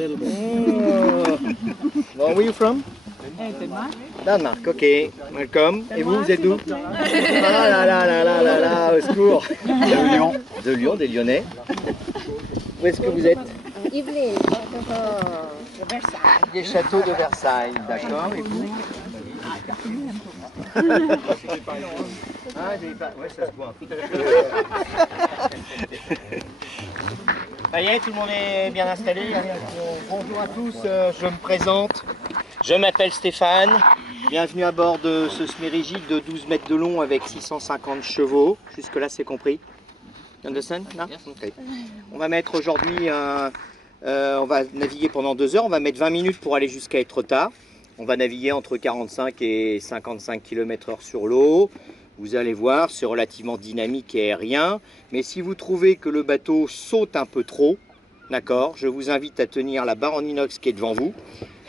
little bit. Where are you from? Denmark. Danemark, ok. Welcome. Et vous, vous êtes d'où? Ah là là là là là là, au secours. De Lyon. De Lyon, des Lyonnais. Où est-ce que vous êtes? Yvelines, de Versailles. Des châteaux de Versailles, d'accord. Et vous? Ah, j'ai pas... Ouais, ça se voit. Ça y est, tout le monde est bien installé. Bonjour à tous, je me présente. Je m'appelle Stéphane. Bienvenue à bord de ce semi-rigide de 12 mètres de long avec 650 chevaux. Jusque-là, c'est compris. You understand? No? Okay. On va mettre aujourd'hui, on va naviguer pendant 2 heures. On va mettre 20 minutes pour aller jusqu'à Étretat. On va naviguer entre 45 et 55 km/h sur l'eau. Vous allez voir, c'est relativement dynamique et aérien. Mais si vous trouvez que le bateau saute un peu trop, d'accord, je vous invite à tenir la barre en inox qui est devant vous.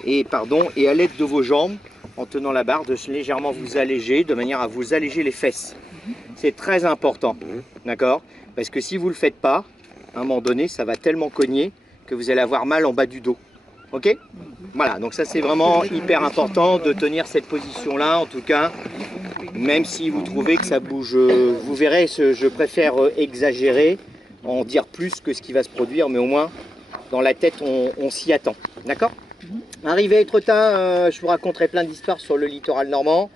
Et à l'aide de vos jambes, en tenant la barre, de légèrement vous alléger, de manière à vous alléger les fesses. C'est très important, d'accord? Parce que si vous ne le faites pas, à un moment donné, ça va tellement cogner que vous allez avoir mal en bas du dos. Ok? Voilà, donc ça c'est vraiment hyper important de tenir cette position-là, en tout cas, même si vous trouvez que ça bouge. Vous verrez, je préfère exagérer, en dire plus que ce qui va se produire, mais au moins, dans la tête, on s'y attend. D'accord? Arrivé à Étretat, je vous raconterai plein d'histoires sur le littoral normand.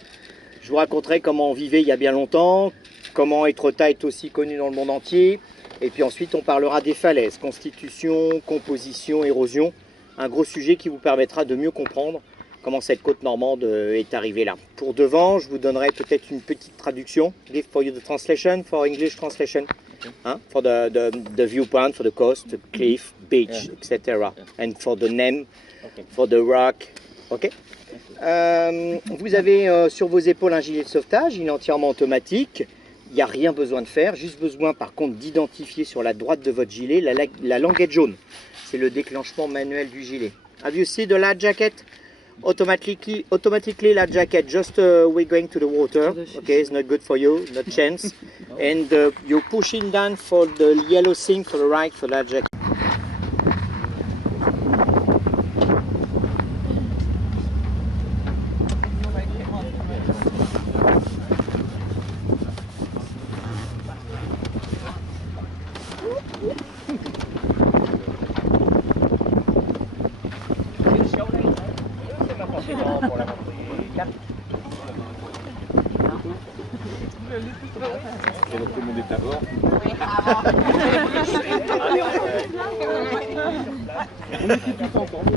Je vous raconterai comment on vivait il y a bien longtemps, comment Étretat est aussi connu dans le monde entier. Et puis ensuite, on parlera des falaises, constitution, composition, érosion. Un gros sujet qui vous permettra de mieux comprendre comment cette côte normande est arrivée là. Pour devant, je vous donnerai peut-être une petite traduction. Give for you the translation, for English translation. Hein? For the viewpoint, for the coast, the cliff, beach, etc. And for the name, for the rock. Ok. Vous avez sur vos épaules un gilet de sauvetage, il est entièrement automatique. Il n'y a rien besoin de faire, juste besoin par contre d'identifier sur la droite de votre gilet la languette jaune. C'est le déclenchement manuel du gilet. Have you seen the life jacket? Automatically life jacket. Just we're going to the water. Okay, it's not good for you, not chance. And you're pushing down for the yellow thing for the right for life jacket. Tout le monde est à bord. On était tous ensemble.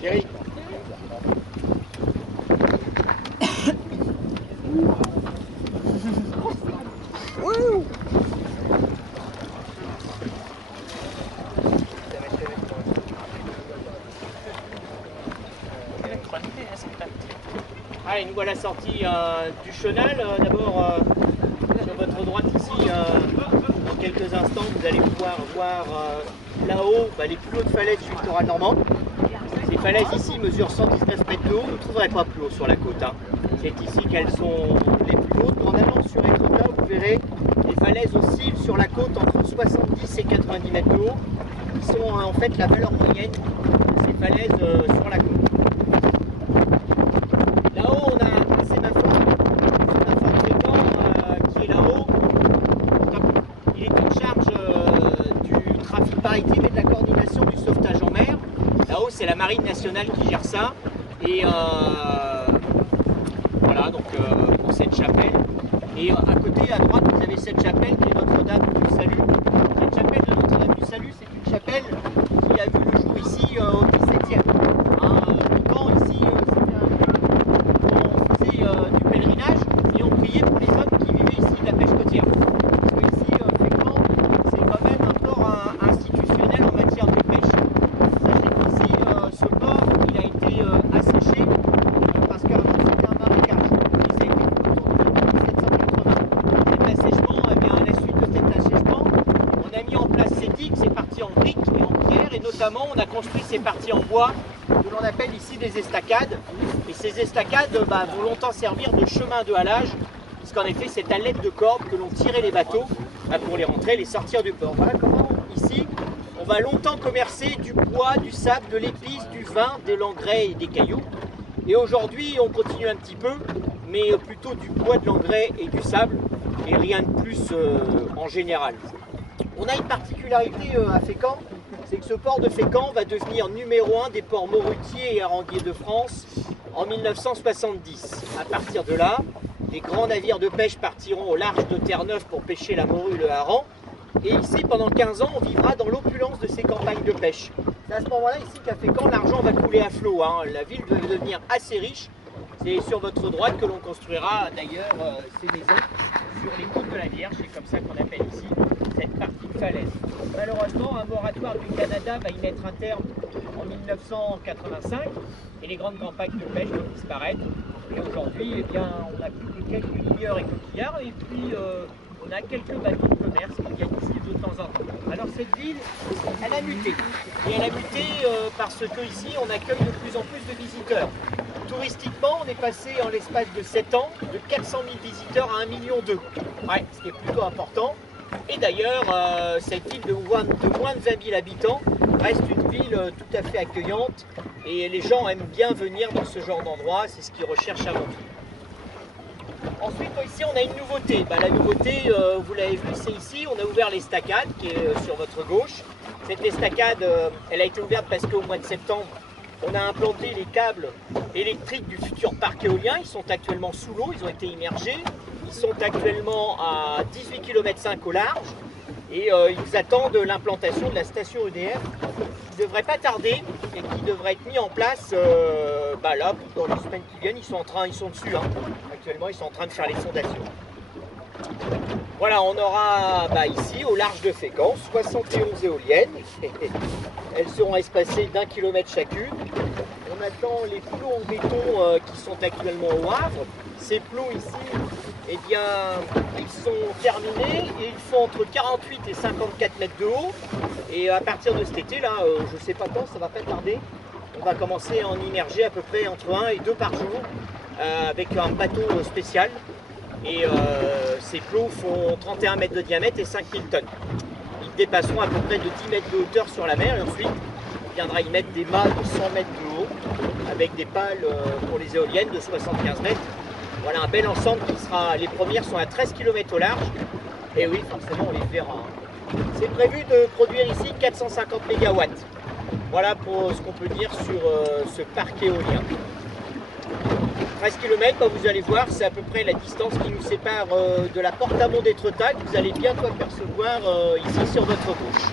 Thierry. Allez, nous voilà sortis du chenal. D'abord, sur votre droite ici, dans quelques instants, vous allez pouvoir voir là-haut les plus hautes falaises du littoral normand. Ces falaises ici mesurent 119 mètres de haut. Vous ne trouverez pas plus haut sur la côte. Hein. C'est ici qu'elles sont les plus hautes. En allant sur Étretat, vous verrez, les falaises oscillent sur la côte entre 70 et 90 mètres de haut, qui sont en fait la valeur moyenne de ces falaises sur la côte. Là-haut, on a un sémaphore fréquent qui est là-haut. Il est en charge du trafic maritime et de la coordination du sauvetage en mer. Là-haut, c'est la Marine nationale qui gère ça. Et voilà, donc pour cette chapelle. Et à côté, à droite, vous avez cette chapelle qui est Notre-Dame du Salut. Cette chapelle de Notre-Dame du Salut, c'est une chapelle qui a vu le jour ici au XVIIe. Longtemps, ici, on faisait du pèlerinage et on priait pour les hommes qui vivaient ici de la pêche côtière. Parce que ici, effectivement, c'est quand même un port institutionnel en matière de pêche. Sachez qu'ici, ce port, il a été asséché parce qu'avant c'était un marécage. Et ça a été autour de 1780. Cet assèchement, eh bien, à la suite de cet assèchement, on a mis en place ces digues, c'est parti en briques et en pierre, et notamment on a construit ces parties en bois que l'on appelle ici des estacades. Et ces estacades vont longtemps servir de chemin de halage, puisqu'en effet c'est à l'aide de cordes que l'on tirait les bateaux pour les rentrer et les sortir du port. Voilà comment ici on va longtemps commercer du bois, du sable, de l'épice, du vin, de l'engrais et des cailloux. Et aujourd'hui on continue un petit peu, mais plutôt du bois, de l'engrais et du sable et rien de plus en général. On a une particularité à Fécamp, c'est que ce port de Fécamp va devenir numéro 1 des ports morutiers et haranguiers de France en 1970. À partir de là, les grands navires de pêche partiront au large de Terre-Neuve pour pêcher la morue et le hareng. Et ici, pendant 15 ans, on vivra dans l'opulence de ces campagnes de pêche. C'est à ce moment-là ici qu'à Fécamp, l'argent va couler à flot. La ville va devenir assez riche. C'est sur votre droite que l'on construira d'ailleurs ces maisons sur les côtes de la Vierge. C'est comme ça qu'on appelle ici cette partie de falaise. Malheureusement, un moratoire du Canada va y mettre un terme en 1985 et les grandes campagnes de pêche vont disparaître. Et aujourd'hui, eh bien, on n'a plus que quelques ligneurs et coquillards et puis on a quelques bateaux de commerce qui viennent ici de temps en temps. Alors cette ville, elle a muté. Et elle a muté parce que ici, on accueille de plus en plus de visiteurs. Touristiquement, on est passé en l'espace de 7 ans de 400 000 visiteurs à 1,2 million. Ouais, ce qui est plutôt important. Et d'ailleurs, cette ville de moins de 20 000 habitants reste une ville tout à fait accueillante et les gens aiment bien venir dans ce genre d'endroit, c'est ce qu'ils recherchent avant tout. Ensuite, ici, on a une nouveauté. La nouveauté, vous l'avez vu, c'est ici, on a ouvert l'estacade qui est sur votre gauche. Cette estacade, elle a été ouverte parce qu'au mois de septembre, on a implanté les câbles électriques du futur parc éolien. Ils sont actuellement sous l'eau, ils ont été immergés. Ils sont actuellement à 18,5 km au large et ils attendent l'implantation de la station EDF qui ne devrait pas tarder et qui devrait être mis en place là, dans les semaines qui viennent. Ils sont dessus. Actuellement, ils sont en train de faire les sondations. Voilà, on aura ici, au large de Fécamp, 71 éoliennes. Elles seront espacées d'1 km chacune. On attend les plots en béton qui sont actuellement au Havre. Ces plots ici, eh bien, ils sont terminés et ils font entre 48 et 54 mètres de haut. Et à partir de cet été, là, je ne sais pas quand, ça va pas tarder, on va commencer à en immerger à peu près entre 1 et 2 par jour avec un bateau spécial. Et ces plots font 31 mètres de diamètre et 5000 tonnes. Ils dépasseront à peu près de 10 mètres de hauteur sur la mer et ensuite on viendra y mettre des mâts de 100 mètres de haut avec des pales pour les éoliennes de 75 mètres. Voilà un bel ensemble qui sera, les premières sont à 13 km au large et oui forcément on les verra. C'est prévu de produire ici 450 MW. Voilà pour ce qu'on peut dire sur ce parc éolien. 13 km, vous allez voir, c'est à peu près la distance qui nous sépare de la porte amont d'Étretat que vous allez bientôt apercevoir ici sur votre gauche.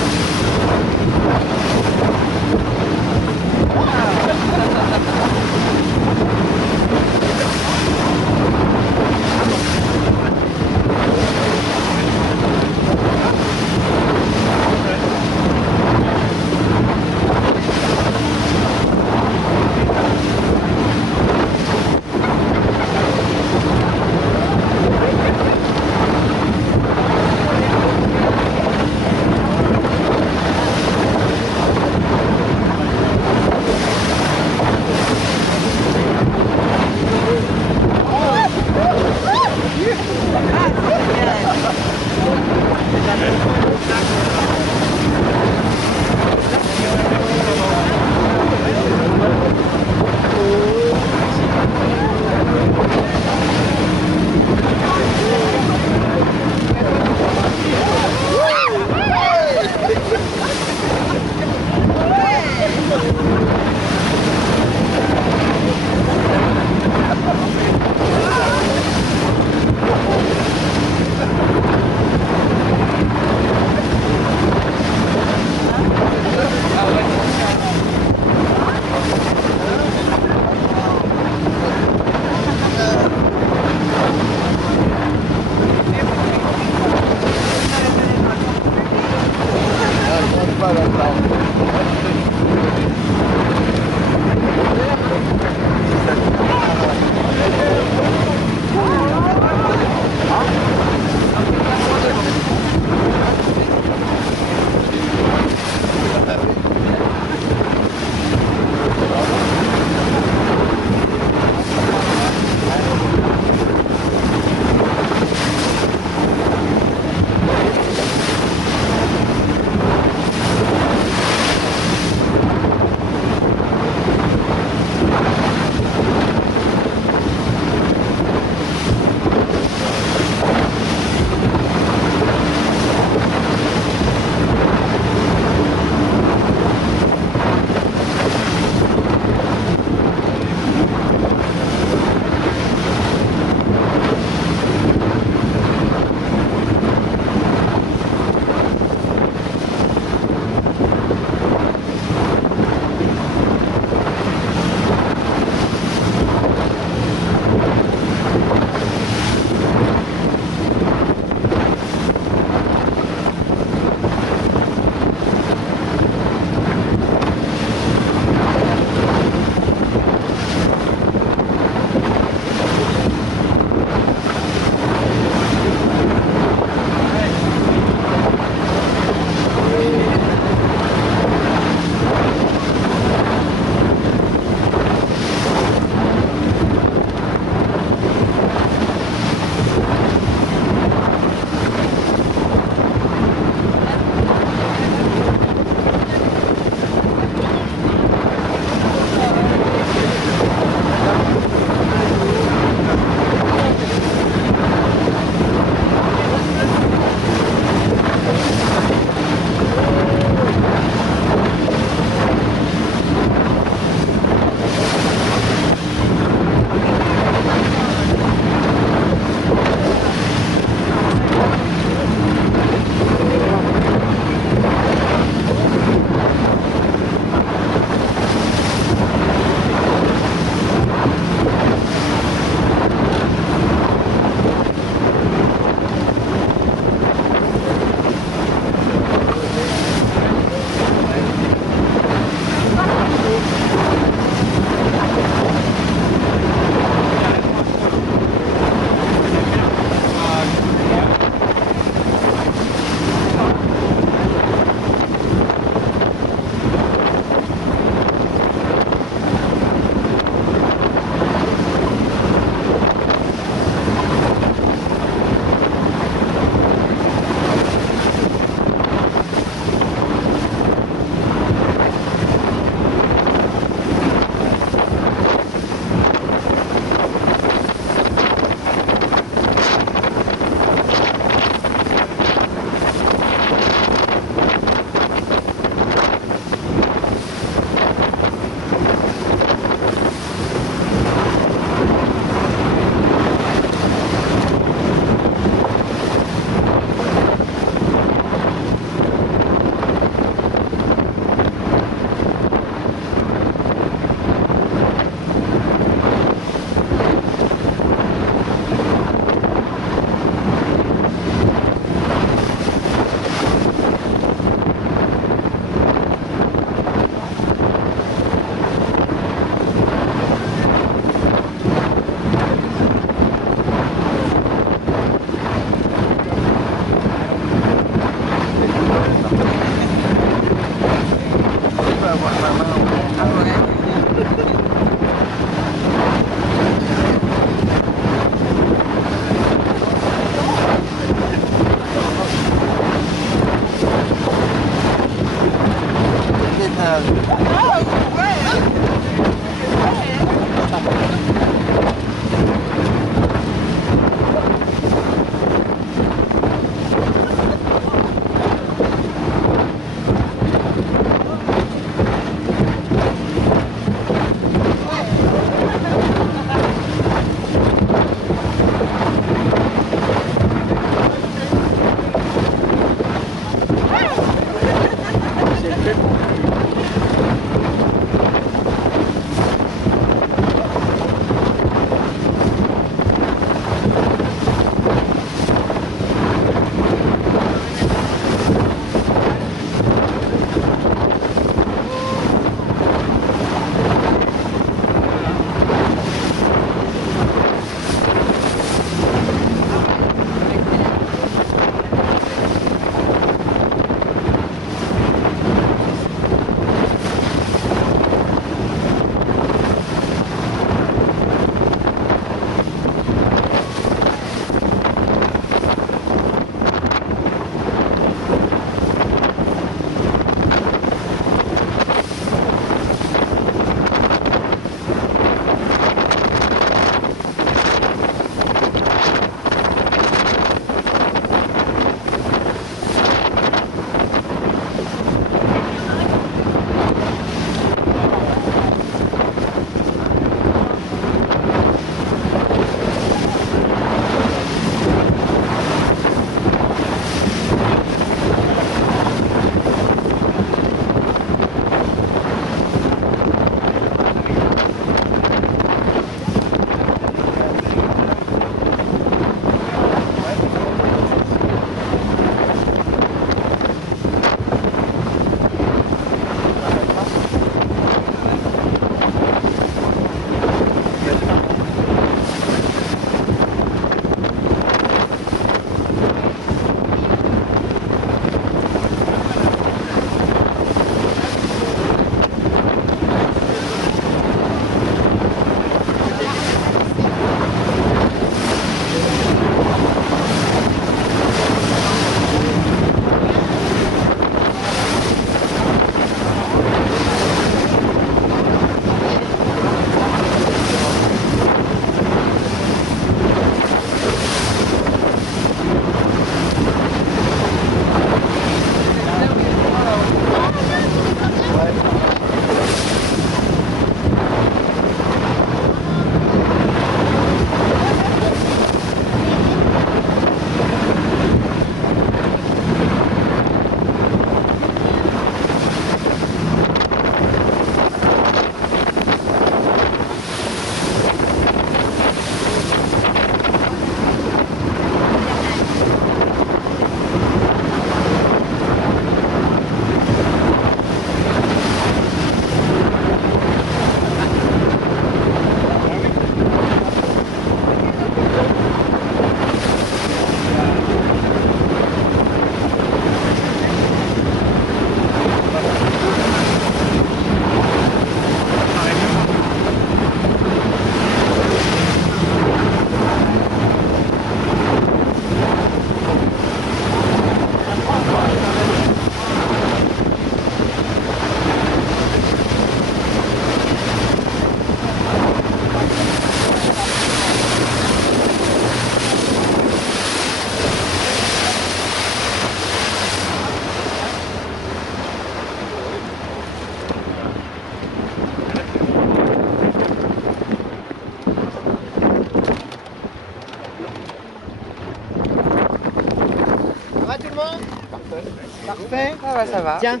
fait? Ça va, ça va. Tiens,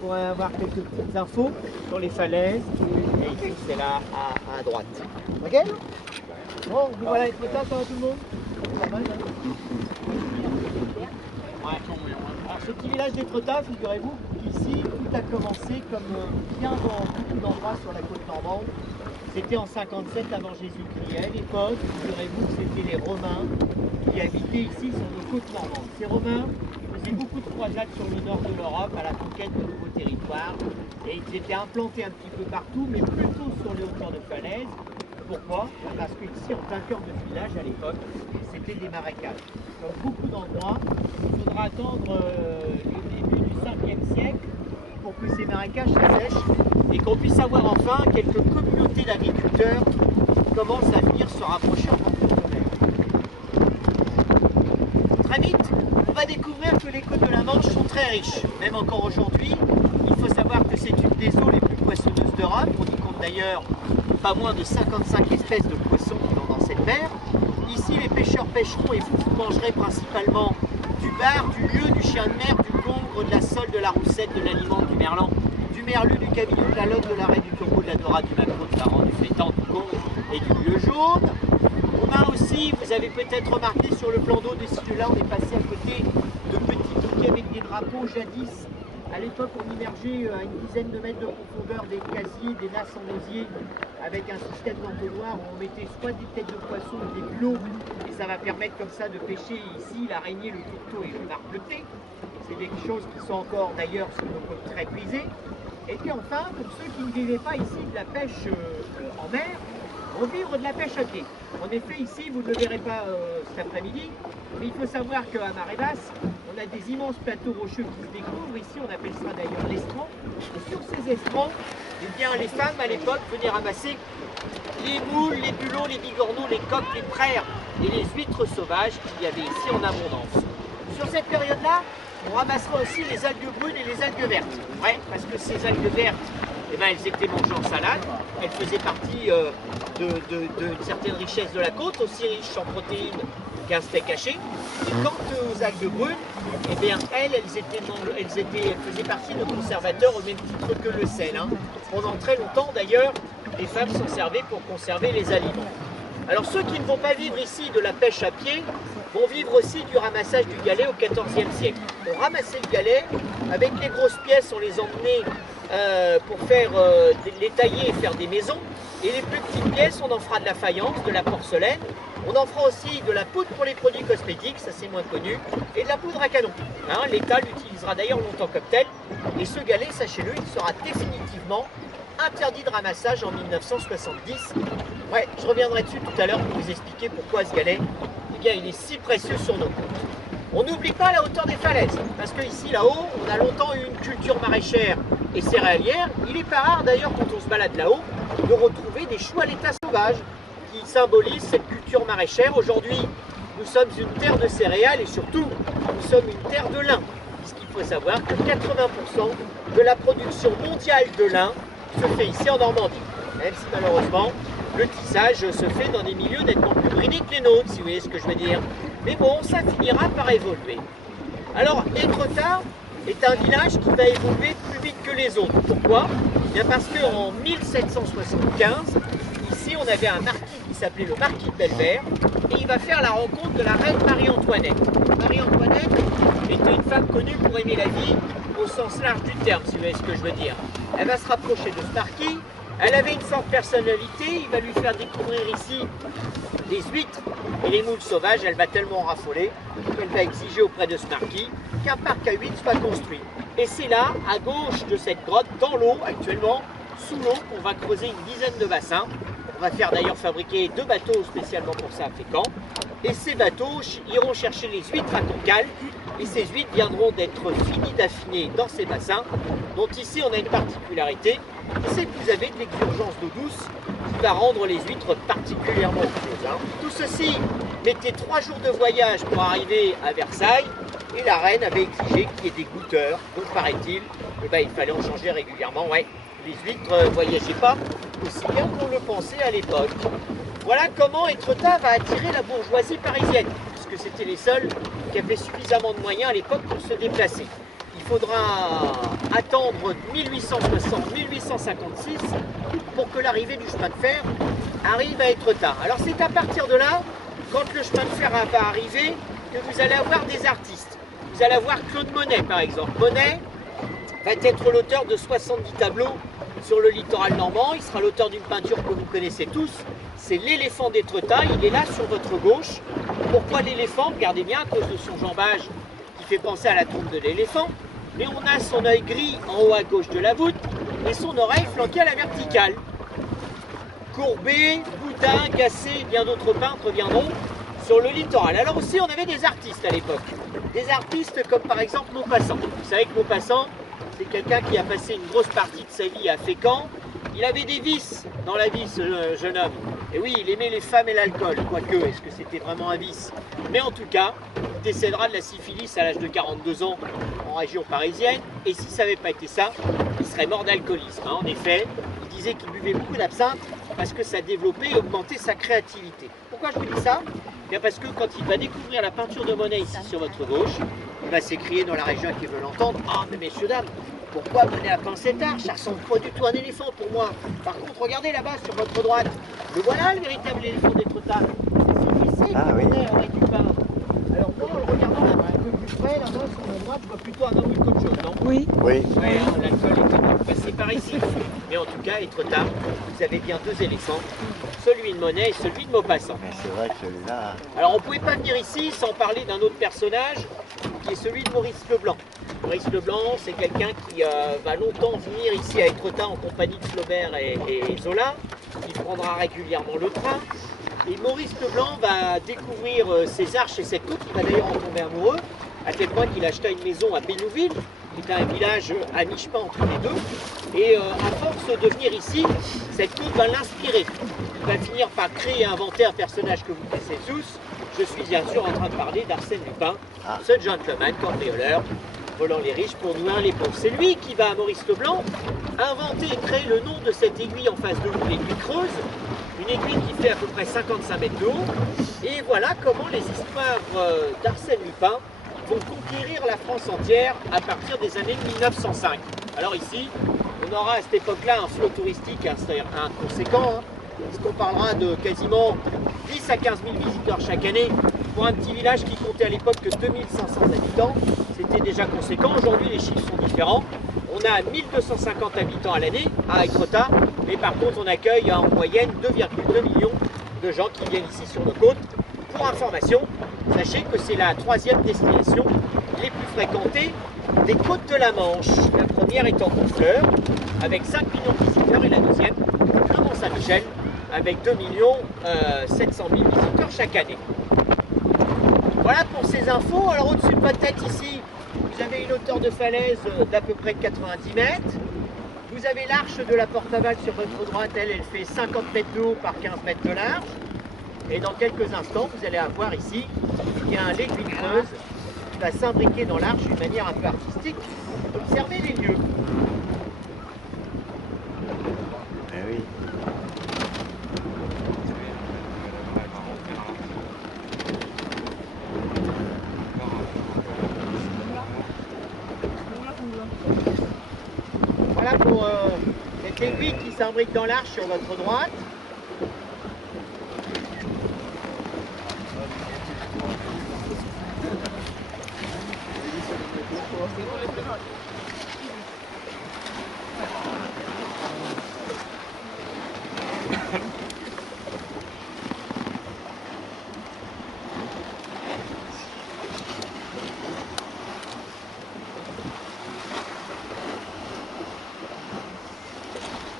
pour avoir quelques petites infos sur les falaises. Et ici, c'est là à droite. Ok? Bon, vous voilà être ça va tout le monde? Pas mal, hein? Ouais. Alors, ce petit village d'Étretat, figurez-vous qu'ici, tout a commencé comme bien dans beaucoup d'endroits sur la côte normande. C'était en 57 avant Jésus-Christ. À l'époque, figurez-vous que c'était les Romains qui habitaient ici sur nos côtes normandes. Ces Romains faisaient beaucoup de croisades sur le nord de l'Europe à la conquête de nouveaux territoires. Et ils étaient implantés un petit peu partout, mais plutôt sur les hauteurs de falaises. Pourquoi? Parce qu'ici, en plein cœur de village, à l'époque, c'était des marécages. Comme beaucoup d'endroits, il faudra attendre le début du 5e siècle pour que ces marécages s'assèchent et qu'on puisse avoir enfin quelques communautés d'agriculteurs qui commencent à venir se rapprocher en bord de mer. Très vite, on va découvrir que les côtes de la Manche sont très riches, même encore aujourd'hui. Il faut savoir que c'est une des eaux les plus poissonneuses d'Europe. On y compte d'ailleurs pas moins de 55 espèces de poissons qui vont dans cette mer. Ici, les pêcheurs pêcheront et vous mangerez principalement du bar, du lieu, du chien de mer, du congre, de la sole, de la roussette, de l'aliment, du merlan, du merlu, du cabillaud, de la lotte, de l'arrêt, du turbo, de la dorade, du maquereau, du hareng, du flétan, du congre et du lieu jaune. On a aussi, vous avez peut-être remarqué sur le plan d'eau de ce lieu-là, on est passé à côté de petits quais avec des drapeaux jadis. À l'époque, on immergeait à une dizaine de mètres de profondeur des casiers, des nasses en osier, avec un système d'entonnoir où on mettait soit des têtes de poisson ou des bulots, et ça va permettre comme ça de pêcher ici l'araignée, le tourteau et le marc-bleuté. C'est des choses qui sont encore d'ailleurs sur nos côtes très prisées. Et puis enfin, pour ceux qui ne vivaient pas ici de la pêche en mer, vont vivre de la pêche à pied. En effet, ici, vous ne le verrez pas cet après-midi, mais il faut savoir qu'à marée basse, on a des immenses plateaux rocheux qui se découvrent. Ici, on appelle ça d'ailleurs l'estran. Et sur ces estrans, eh bien, les femmes à l'époque venaient ramasser les moules, les bulots, les bigorneaux, les coqs, les praires et les huîtres sauvages qu'il y avait ici en abondance. Sur cette période-là, on ramassera aussi les algues brunes et les algues vertes. Ouais, parce que ces algues vertes, eh ben, elles étaient mangées en salade, elles faisaient partie de certaines richesses de la côte, aussi riches en protéines qu'un steak haché. Et quant aux algues brunes, eh bien, elles faisaient partie de conservateurs au même titre que le sel. Hein. Pendant très longtemps d'ailleurs, les femmes s'en servaient pour conserver les aliments. Alors ceux qui ne vont pas vivre ici de la pêche à pied vont vivre aussi du ramassage du galet au XIVe siècle. On ramassait le galet, avec les grosses pièces on les emmenait pour faire les tailler et faire des maisons, et les plus petites pièces on en fera de la faïence, de la porcelaine, on en fera aussi de la poudre pour les produits cosmétiques, ça c'est moins connu, et de la poudre à canon. Hein, l'État l'utilisera d'ailleurs longtemps comme tel, et ce galet, sachez-le, il sera définitivement interdit de ramassage en 1970. Ouais, je reviendrai dessus tout à l'heure pour vous expliquer pourquoi ce galet, eh bien, il est si précieux sur nos côtes. On n'oublie pas la hauteur des falaises, parce que ici, là-haut, on a longtemps eu une culture maraîchère et céréalière. Il n'est pas rare, d'ailleurs, quand on se balade là-haut, de retrouver des choux à l'état sauvage qui symbolisent cette culture maraîchère. Aujourd'hui, nous sommes une terre de céréales et surtout, nous sommes une terre de lin, puisqu'il faut savoir que 80% de la production mondiale de lin se fait ici en Normandie, même si malheureusement le tissage se fait dans des milieux nettement plus bridés que les nôtres, si vous voyez ce que je veux dire. Mais bon, ça finira par évoluer. Alors, Étretat est un village qui va évoluer plus vite que les autres. Pourquoi? Bien parce qu'en 1775, ici on avait un marquis qui s'appelait le marquis de Belver, et il va faire la rencontre de la reine Marie-Antoinette. Marie-Antoinette était une femme connue pour aimer la vie au sens large du terme, si vous voyez ce que je veux dire. Elle va se rapprocher de ce marquis, elle avait une forte personnalité, il va lui faire découvrir ici les huîtres et les moules sauvages. Elle va tellement raffoler qu'elle va exiger auprès de ce marquis qu'un parc à huîtres soit construit. Et c'est là, à gauche de cette grotte, dans l'eau actuellement, sous l'eau, qu'on va creuser une dizaine de bassins. On va faire d'ailleurs fabriquer 2 bateaux spécialement pour ça à Fécamp. Et ces bateaux iront chercher les huîtres à Cancale. Et ces huîtres viendront d'être finies d'affiner dans ces bassins, dont ici on a une particularité, c'est que vous avez de l'exurgence d'eau douce qui va rendre les huîtres particulièrement onctueuses. Hein. Tout ceci mettait 3 jours de voyage pour arriver à Versailles, et la reine avait exigé qu'il y ait des goûteurs, donc paraît-il, eh ben, il fallait en changer régulièrement. Ouais, les huîtres ne voyageaient pas aussi bien qu'on le pensait à l'époque. Voilà comment Étretat va attirer la bourgeoisie parisienne, puisque c'était les seuls qui avaient suffisamment de moyens à l'époque pour se déplacer. Il faudra attendre 1860-1856 pour que l'arrivée du chemin de fer arrive à Étretat. Alors c'est à partir de là, quand le chemin de fer va arriver, que vous allez avoir des artistes. Vous allez avoir Claude Monet par exemple. Monet va être l'auteur de 70 tableaux sur le littoral normand. Il sera l'auteur d'une peinture que vous connaissez tous. C'est l'éléphant d'Étretat. Il est là sur votre gauche. Pourquoi l'éléphant? Regardez bien, à cause de son jambage qui fait penser à la trompe de l'éléphant. Mais on a son œil gris en haut à gauche de la voûte et son oreille flanquée à la verticale. Courbet, Boudin, Gasset et bien d'autres peintres viendront sur le littoral. Alors aussi, on avait des artistes à l'époque. Des artistes comme par exemple Maupassant. Vous savez que Maupassant, c'est quelqu'un qui a passé une grosse partie de sa vie à Fécamp. Il avait des vices dans la vie, ce jeune homme. Et oui, il aimait les femmes et l'alcool. Quoique, est-ce que c'était vraiment un vice? Mais en tout cas, il décédera de la syphilis à l'âge de 42 ans en région parisienne. Et si ça n'avait pas été ça, il serait mort d'alcoolisme. En effet, il disait qu'il buvait beaucoup d'absinthe parce que ça développait et augmentait sa créativité. Pourquoi je vous dis ça? Bien parce que quand il va découvrir la peinture de Monet ici sur votre gauche, il va s'écrier dans la région qui veut l'entendre: « Ah, mais messieurs, dames, pourquoi Monet a peint cet arche? Ça ressemble pas du tout à un éléphant pour moi. Par contre, regardez là-bas sur votre droite. Le voilà le véritable éléphant d'Étretat. C'est celui-ci que Monet aurait dû peindre. » Alors moi, en le regardant là-bas, un peu plus près, là-bas sur ma droite, je vois plutôt un homme qu'autre chose, non? Oui. Oui, hein, l'alcool est quand même passé par ici. Mais en tout cas, Étretat, vous avez bien deux éléphants, celui de Monet et celui de Maupassant. C'est vrai que celui-là... Alors on ne pouvait pas venir ici sans parler d'un autre personnage, qui est celui de Maurice Leblanc. Maurice Leblanc, c'est quelqu'un qui va longtemps venir ici à Étretat en compagnie de Flaubert et Zola, qui prendra régulièrement le train. Et Maurice Leblanc va découvrir ces arches et cette côte, il va d'ailleurs en tomber amoureux, à tel point qu'il acheta une maison à Bénouville, qui est un village à mi-chemin entre les deux. Et à force de venir ici, cette côte va l'inspirer. Il va finir par créer et inventer un personnage que vous connaissez tous. Je suis bien sûr en train de parler d'Arsène Lupin, ce gentleman cambrioleur, volant les riches pour nourrir les pauvres. C'est lui qui va, à Maurice Leblanc, inventer et créer le nom de cette aiguille en face de vous, l'aiguille creuse. Une aiguille qui fait à peu près 55 mètres de haut. Et voilà comment les histoires d'Arsène Lupin vont conquérir la France entière à partir des années 1905. Alors ici, on aura à cette époque-là un flot touristique conséquent, puisqu'on parlera de quasiment 10 à 15 000 visiteurs chaque année pour un petit village qui comptait à l'époque que 2500 habitants. C'était déjà conséquent. Aujourd'hui, les chiffres sont différents. On a 1250 habitants à l'année à Étretat, mais par contre, on accueille en moyenne 2,2 millions de gens qui viennent ici sur nos côtes. Pour information, sachez que c'est la 3e destination les plus fréquentées des côtes de la Manche. La première étant Honfleur, avec 5 millions de visiteurs, et la deuxième, le Mont-Saint-Michel, avec 2 700 000 visiteurs chaque année. Voilà pour ces infos. Alors au-dessus de votre tête ici, vous avez une hauteur de falaise d'à peu près 90 mètres. Vous avez l'arche de la porte aval sur votre droite, elle fait 50 mètres de haut par 15 mètres de large. Et dans quelques instants, vous allez avoir ici l'aiguille creuse qui va s'imbriquer dans l'arche d'une manière un peu artistique. Observez les lieux. Eh oui. Voilà pour cette aiguille qui s'imbrique dans l'arche sur votre droite.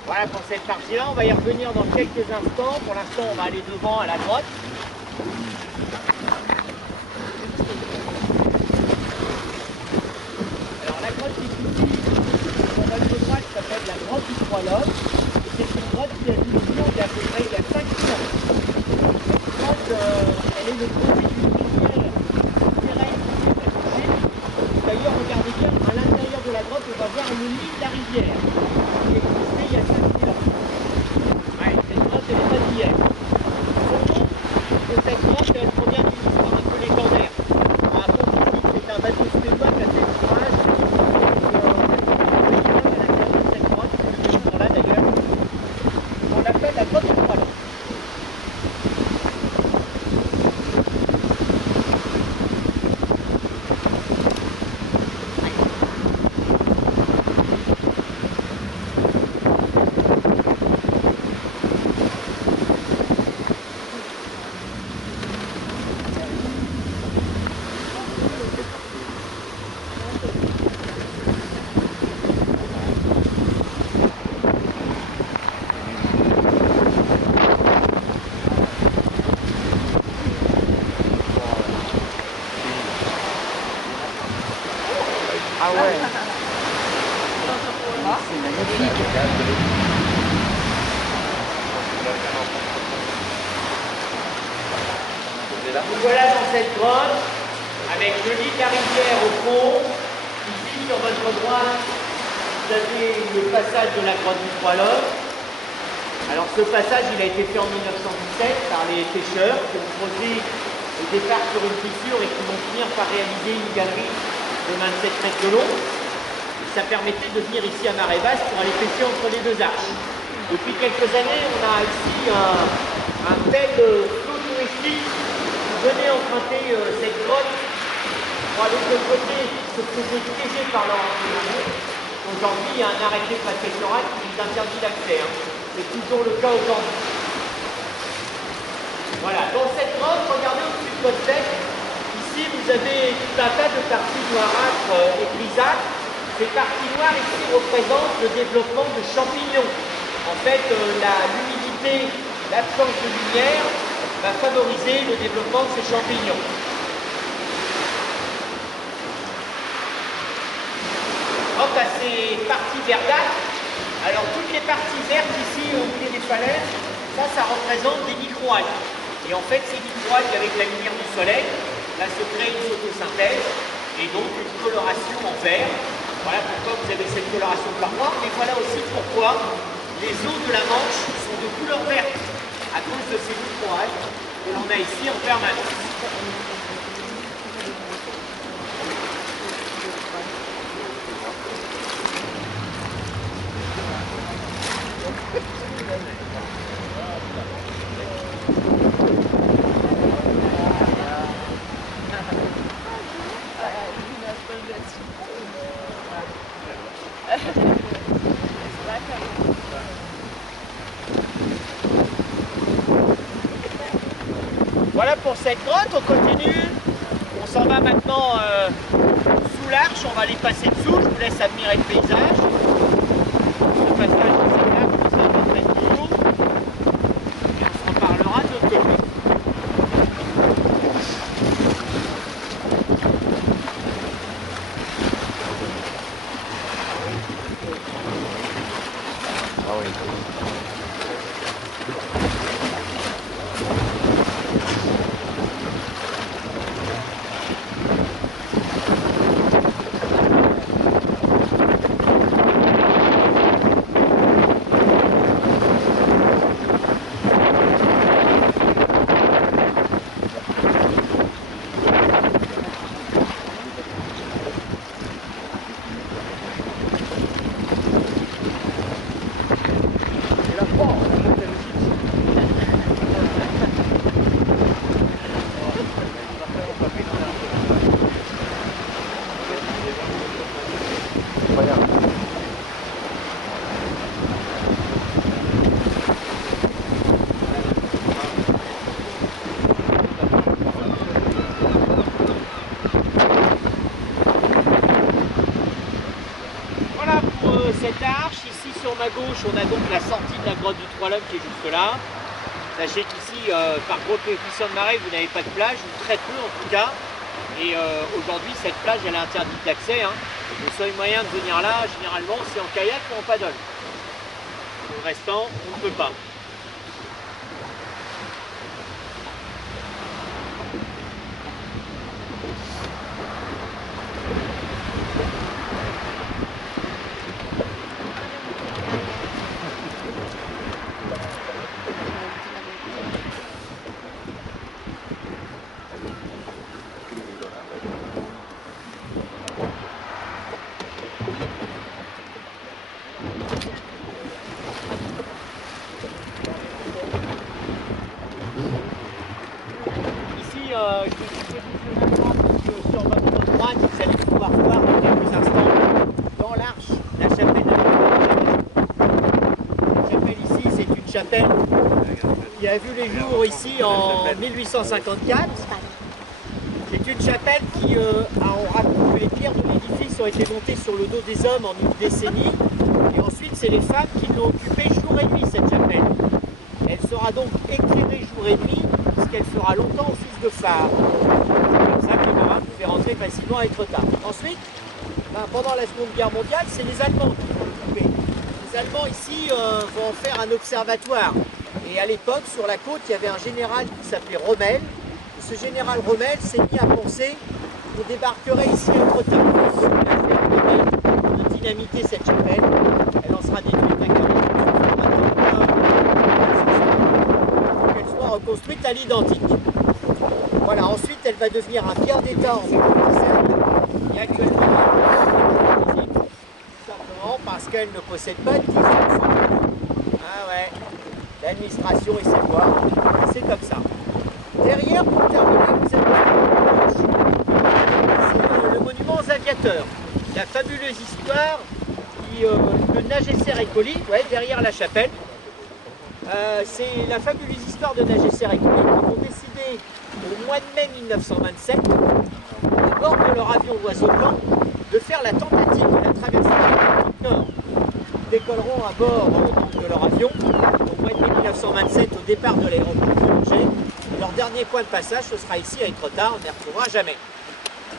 Voilà pour cette partie-là, on va y revenir dans quelques instants. Pour l'instant, on va aller devant à la grotte. Alors la grotte qui est ici, sur votre droite, s'appelle la grotte du Trois Lobes. C'est une grotte qui a une vision d'à peu près il y a 5 km. Cette grotte, elle est le produit d'une rivière souterraine qui est accrochée. D'ailleurs, regardez bien, à l'intérieur de la grotte, on va voir une ligne de la rivière qui existait il y a 5 km. Ouais, cette grotte, elle est pas d'hier. Son nom de cette grotte, elle provient d'une histoire un peu légendaire. On raconte ici que c'est un bateau suédois qui a fait l'ouvrage Nous voilà dans cette grotte, avec le lit de la rivière au fond. Ici, sur votre droite, vous avez le passage de la grotte du Trois-Loges. Alors ce passage, il a été fait en 1917 par les pêcheurs qui ont creusé au départ sur une fissure et qui vont finir par réaliser une galerie de 27 mètres de long. Ça permettait de venir ici à marée basse pour aller pêcher entre les deux arches. Depuis quelques années, on a ici un bel flot touristique. Vous venez emprunter cette grotte pour aller de l'autre côté, se faisait piéger par leur environnement. Aujourd'hui, il y a un arrêté préfectoral qui nous interdit l'accès. C'est toujours le cas aujourd'hui. Voilà, dans cette grotte, regardez au-dessus de votre tête. Ici, vous avez tout un tas de parties noirâtres et grisâtres. Ces parties noires ici représentent le développement de champignons. En fait, l'humidité, l'absence de lumière va favoriser le développement de ces champignons. Quant à ces parties verdâtres, alors toutes les parties vertes ici au pied des falaises, ça représente des microalgues. Et en fait, ces microalgues, avec la lumière du soleil, là se crée une photosynthèse et donc une coloration en vert. Voilà pourquoi vous avez cette coloration par noir, mais voilà aussi pourquoi les eaux de la Manche sont de couleur verte à cause de ces microalgues que l'on a ici en permanence. Voilà pour cette grotte, on continue. On s'en va maintenant sous l'arche, on va aller passer dessous. Je vous laisse admirer le paysage. Le passage de cette arche, c'est à peu près toujours. Et on se reparlera de l'autre côté. Cette arche, ici sur ma gauche, on a donc la sortie de la grotte du Trois-Loges qui est juste là. Sachez qu'ici, par gros coefficient de marée, vous n'avez pas de plage, ou très peu en tout cas. Et aujourd'hui, cette plage, elle est interdite d'accès. Le seul moyen de venir là, généralement, c'est en kayak ou en paddle. Le restant, on ne peut pas. Je suis positionné sur votre droite, vous allez pouvoir voir dans quelques instants dans l'arche la chapelle de la chapelle ici, c'est une chapelle qui a vu les jours ici en 1854. C'est une chapelle qui, on raconte que les pierres de l'édifice ont été montées sur le dos des hommes en une décennie. Et ensuite, c'est les femmes qui l'ont occupée jour et nuit, cette chapelle. Elle sera donc éclairée jour et nuit, puisqu'elle fera longtemps office de phare. C'est comme ça que les marins pouvaient rentrer facilement à Étretat. Ensuite, pendant la Seconde Guerre mondiale, c'est les Allemands qui l'ont occupée. Les Allemands ici vont en faire un observatoire. Et à l'époque, sur la côte, il y avait un général qui s'appelait Rommel. Et ce général Rommel s'est mis à penser qu'on débarquerait ici à Étretat. Donc il a fait un de dynamiter cette chapelle. Elle en sera détruite à 40 pour qu'elle soit reconstruite à l'identique. Voilà, ensuite elle va devenir un bien d'État en 1917 et actuellement elle est tout simplement parce qu'elle ne possède pas de 10%. Ah ouais, l'administration et ses lois, c'est comme ça. Derrière, pour terminer, vous avez le monument aux aviateurs. La fabuleuse histoire de Nagesser et Colli, ouais, derrière la chapelle. C'est la fabuleuse histoire de Nagesser et Colli qui ont décidé au mois de mai 1927, à bord de leur avion Oiseau Blanc, de faire la tentative de la traversée de l'Atlantique Nord. Ils décolleront à bord de leur avion au mois de mai 1927 au départ de l'aéroport de Angers. Et leur dernier point de passage, ce sera ici à Étretat, on ne les retrouvera jamais.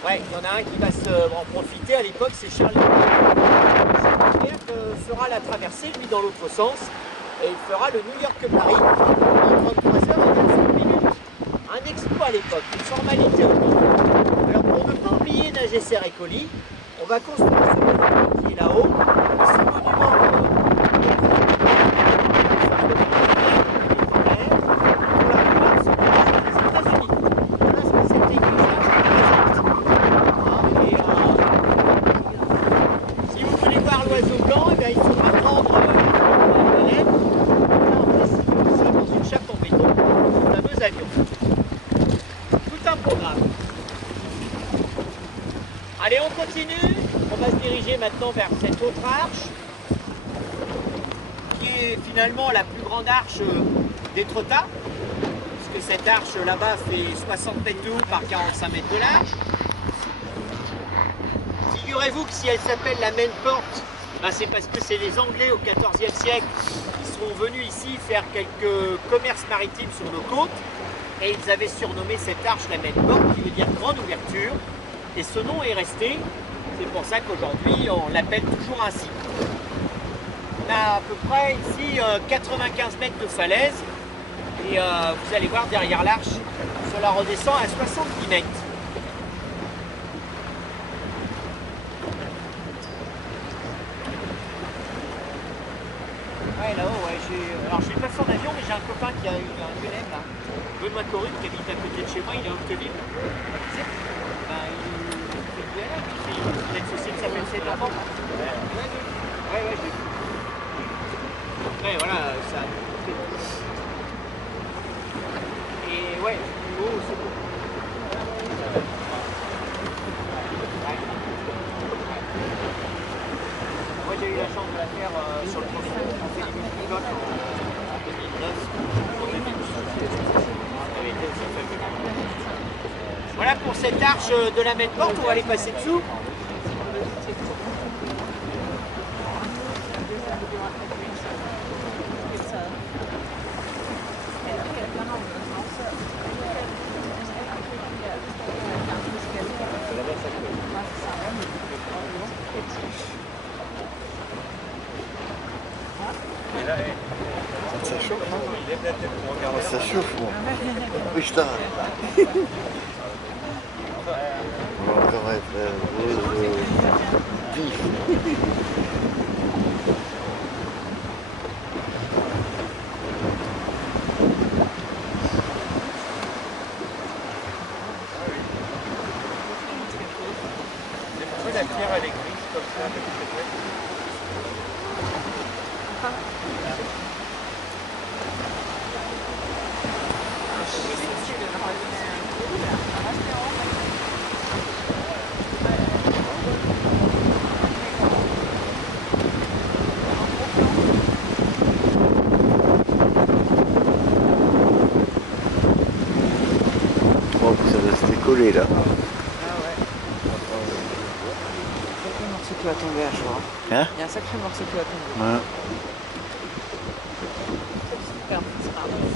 Ouais, il y en a un qui va en profiter à l'époque, c'est Charles Leclerc fera la traversée, lui dans l'autre sens, et il fera le New York-Paris en 33 heures et 25 minutes. Un exploit à l'époque, une formalité aussi. Alors pour ne pas oublier Nagesser et Colli, on va construire ce monument qui est là-haut. Et ce monument si vous voulez voir l'oiseau blanc, eh bien, il faudra prendre la baleine. Là, on précise que c'est dans une chape en béton, un fameux avion. Tout un programme. Allez, on continue. On va se diriger maintenant vers cette autre arche, qui est finalement la plus grande arche d'Étretat, puisque cette arche là-bas fait 60 mètres de haut par 45 mètres de large. Figurez-vous que si elle s'appelle la Main Porte, ben c'est parce que c'est les Anglais au XIVe siècle qui sont venus ici faire quelques commerces maritimes sur nos côtes, et ils avaient surnommé cette arche la Main Porte, qui veut dire grande ouverture, et ce nom est resté. C'est pour ça qu'aujourd'hui on l'appelle toujours ainsi. On a à peu près ici 95 mètres de falaise, et vous allez voir derrière l'arche, cela redescend à 70 mètres. Ouais, là-haut, ouais, alors je l'ai pas fait en avion, mais j'ai un copain qui a eu un ULM là, Benoît Corrune, qui habite à côté de chez moi, il est à Octeville. Ben, il fait du ULM, il a une société qui s'appelle C'est de l'enfant. Ouais, j'ai vu. Ouais, voilà, ça. Et ouais, oh, c'est beau. Moi j'ai eu la chance de la faire sur le profil. On fait des multicoques en 2009, en 2012. Elle était aussi fabuleuse. Voilà pour cette arche de la Main Porte, on va aller passer dessous. Ça chauffe, hein? Ça chauffe, moi. Putain. On va encore être vif. La pierre elle est grise comme ça avec cette tête. Oh, ça doit se décoller là. Qui va tomber à jour. Hein? Il y a un sacré morceau qui va tomber. Ouais. Super, c'est pas grave.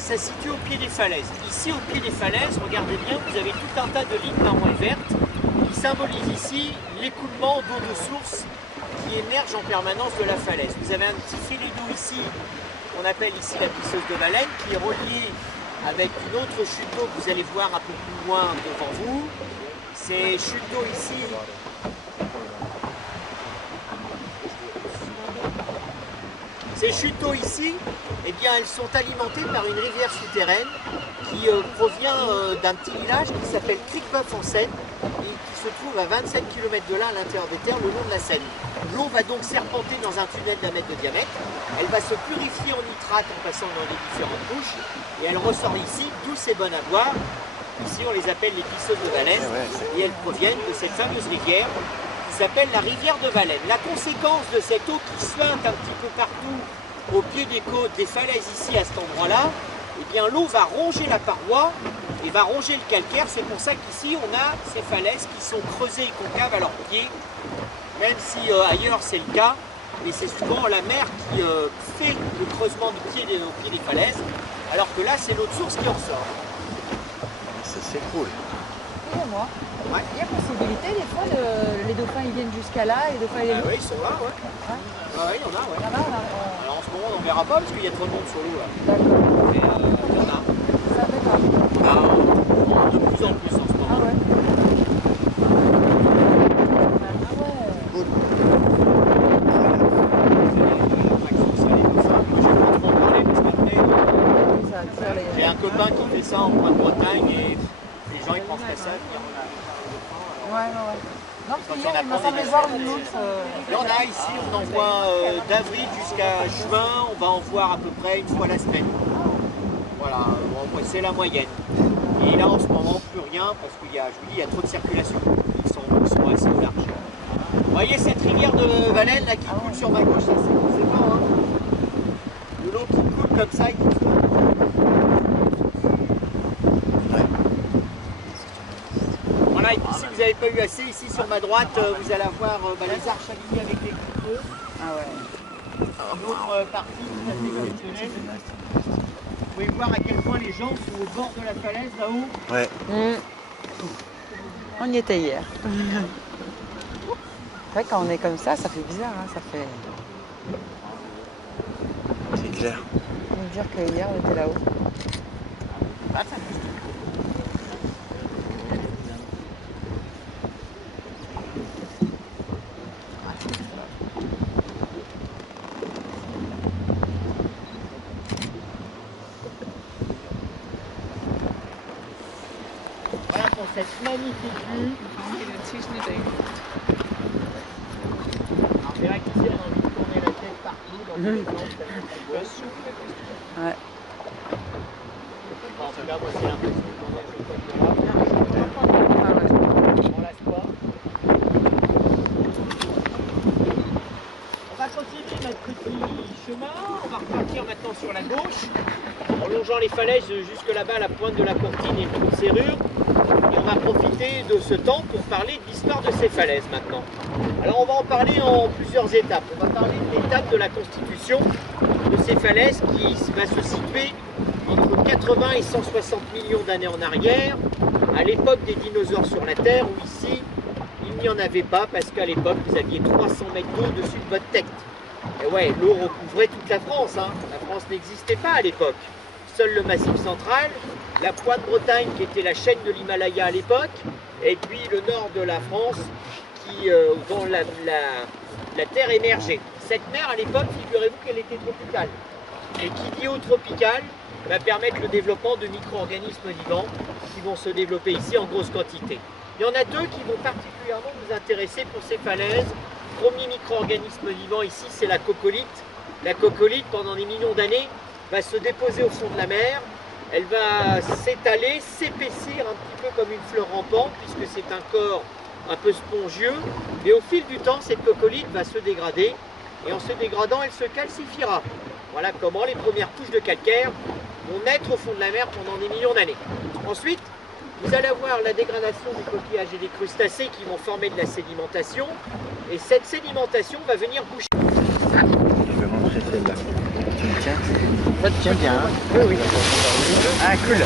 et ça se situe au pied des falaises. Ici, au pied des falaises, regardez bien, vous avez tout un tas de lignes marron et vertes qui symbolisent ici l'écoulement d'eau de source qui émerge en permanence de la falaise. Vous avez un petit filet d'eau ici, qu'on appelle ici la pisseuse de Valenne, qui est reliée avec une autre chute d'eau que vous allez voir un peu plus loin devant vous. Ces chutes d'eau ici eh bien, elles sont alimentées par une rivière souterraine qui provient d'un petit village qui s'appelle Cricbeuf-en-Seine et qui se trouve à 27 km de là à l'intérieur des terres, le long de la Seine. L'eau va donc serpenter dans un tunnel d'1 mètre de diamètre. Elle va se purifier en nitrate en passant dans les différentes couches et elle ressort ici, douce et bonne à boire. Ici, on les appelle les pisseuses de Valenne et elles proviennent de cette fameuse rivière qui s'appelle la rivière de Valenne. La conséquence de cette eau qui suinte un petit peu partout au pied des côtes, des falaises ici à cet endroit-là, eh bien l'eau va ronger la paroi et va ronger le calcaire. C'est pour ça qu'ici on a ces falaises qui sont creusées et concaves à leurs pieds, même si ailleurs c'est le cas, mais c'est souvent la mer qui fait le creusement au pied des falaises, alors que là c'est l'eau de source qui en ressort. Ça s'écroule. Excusez-moi. Ouais. Il y a possibilité, des fois, les dauphins ils viennent jusqu'à là, et les dauphins ils Oui, ils sont là, ouais. Ouais, il y en a, ouais. Alors en ce moment on n'en verra pas parce qu'il y a trop de monde sur l'eau là. D'accord. Mais il y en a. Ça fait pas. De plus en plus en ce moment. Ah ouais. J'ai un copain qui fait ça en Bretagne et les gens ils pensent qu'à ça. Ouais. Non, parce qu'hier, il m'a semblé voir une autre. Il y en a ici, on en voit d'avril jusqu'à juin, on va en voir à peu près une fois la semaine. Voilà, c'est la moyenne. Et là en ce moment, plus rien parce qu'il y a, je vous dis, il y a trop de circulation. Ils sont assez au large. Vous voyez cette rivière de Valenne là qui coule sur ma gauche, ça c'est pas hein. De l'eau qui coule comme ça, Voilà, et puis si vous n'avez pas eu assez, ici sur ma droite, vous allez avoir les arches alignées avec les creux. Ah ouais. Une autre partie tout à fait exceptionnelle. Vous pouvez voir à quel point les gens sont au bord de la falaise là-haut. Ouais. On y était hier. C'est vrai, quand on est comme ça fait bizarre, hein, ça fait... C'est clair. On veut dire que hier on était là-haut. Voilà pour cette magnifique vue. Alors c'est vrai qu'ici on a envie de tourner la tête partout dans tous les sens, Ouais. en tout cas moi c'est l'impression qu'on a cette fois-là. Ah ouais. On lâche pas. On va continuer notre petit chemin, on va repartir maintenant sur la gauche, en longeant les falaises jusque là-bas à la pointe de la courtine et le trou de serrure. Et on va profiter de ce temps pour parler de l'histoire de ces falaises maintenant. Alors on va en parler en plusieurs étapes. On va parler de l'étape de la constitution de ces falaises qui va se situer entre 80 et 160 millions d'années en arrière, à l'époque des dinosaures sur la Terre, où ici, il n'y en avait pas, parce qu'à l'époque, vous aviez 300 mètres d'eau au-dessus de votre tête. Et ouais, l'eau recouvrait toute la France, hein. La France n'existait pas à l'époque. Seul le Massif central, la pointe Bretagne qui était la chaîne de l'Himalaya à l'époque, et puis le nord de la France dont la terre émergeait. Cette mer à l'époque, figurez-vous qu'elle était tropicale. Et qui dit eau tropicale va permettre le développement de micro-organismes vivants qui vont se développer ici en grosse quantité. Il y en a deux qui vont particulièrement nous intéresser pour ces falaises. Premier micro-organisme vivant ici, c'est la coccolite. La coccolite, pendant des millions d'années, va se déposer au fond de la mer. Elle va s'étaler, s'épaissir un petit peu comme une fleur rampante, puisque c'est un corps un peu spongieux. Mais au fil du temps, cette coccolite va se dégrader. Et en se dégradant, elle se calcifiera. Voilà comment les premières couches de calcaire vont naître au fond de la mer pendant des millions d'années. Ensuite, vous allez avoir la dégradation des coquillages et des crustacés qui vont former de la sédimentation. Et cette sédimentation va venir boucher. Je vais montrer celle-là. Tu me tiens? Ça te tient bien, hein? Oui, oui. Ah, cool.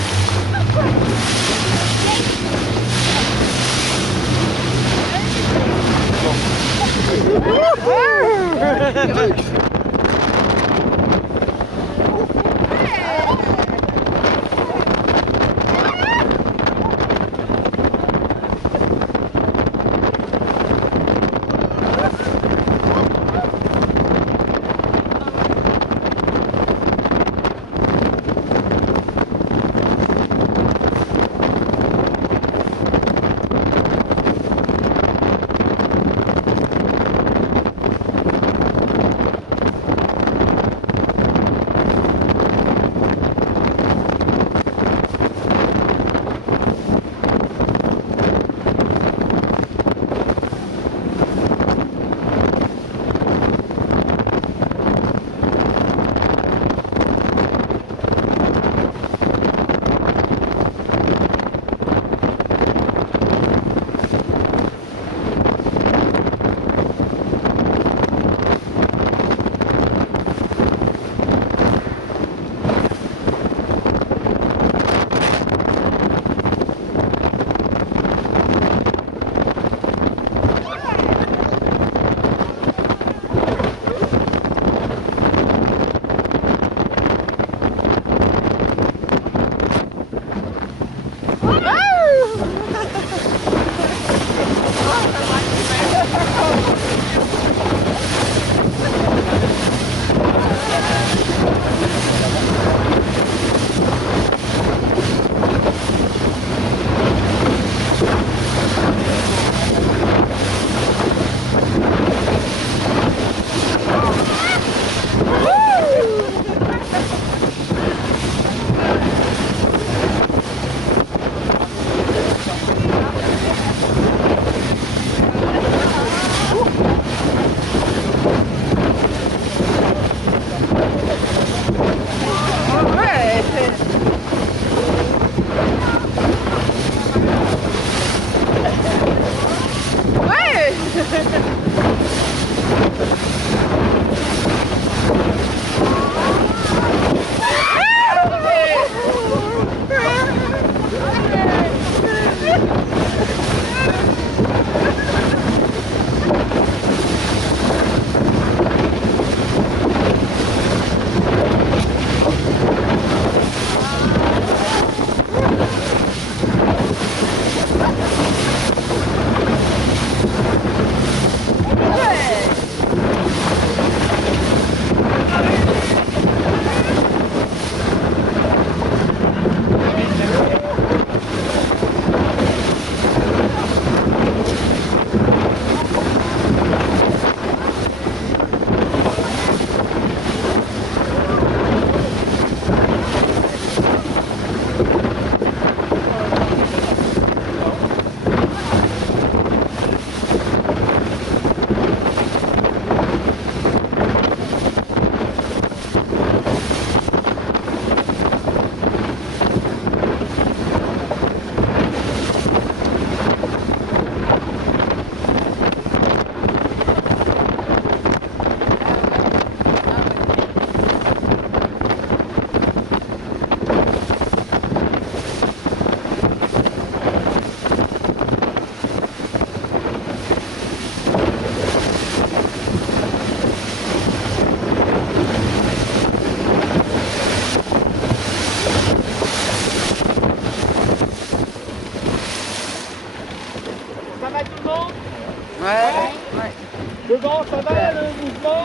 Le vent, ça va, le mouvement?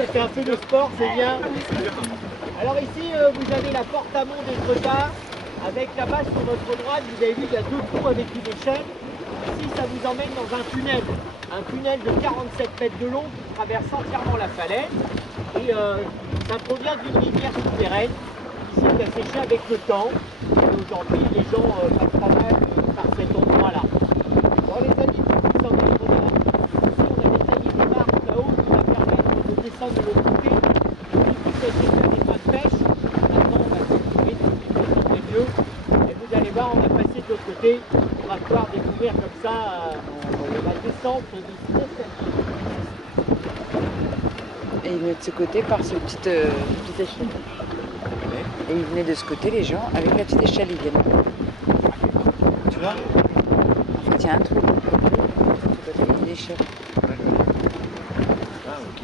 C'était un peu de sport, c'est bien. Alors ici, vous avez la porte amont d'Étretat, avec là-bas sur votre droite, vous avez vu, il y a deux trous avec une échelle. Ici, ça vous emmène dans un tunnel de 47 mètres de long qui traverse entièrement la falaise. Et ça provient d'une rivière souterraine, ici qui a séché avec le temps. Et aujourd'hui, les gens passent pas mal par cet endroit-là. Bon les amis, vous en êtes là. Ici, on a détaillé des marques là-haut qui va permettre de descendre de l'autre côté. Et puis, ça a été fait des pas de pêche. Maintenant, on va se trouver tout ce qui est mieux. Et vous allez voir, on va passer de l'autre côté. On va pouvoir découvrir comme ça la descente de ce Et il venait de ce côté par ce petite échelle. Et il venait de ce côté, les gens, avec la petite échelle, ils viennent. Tu vois? En fait, il y a un trou. De ce côté, il y a une échelle. Ah, ok.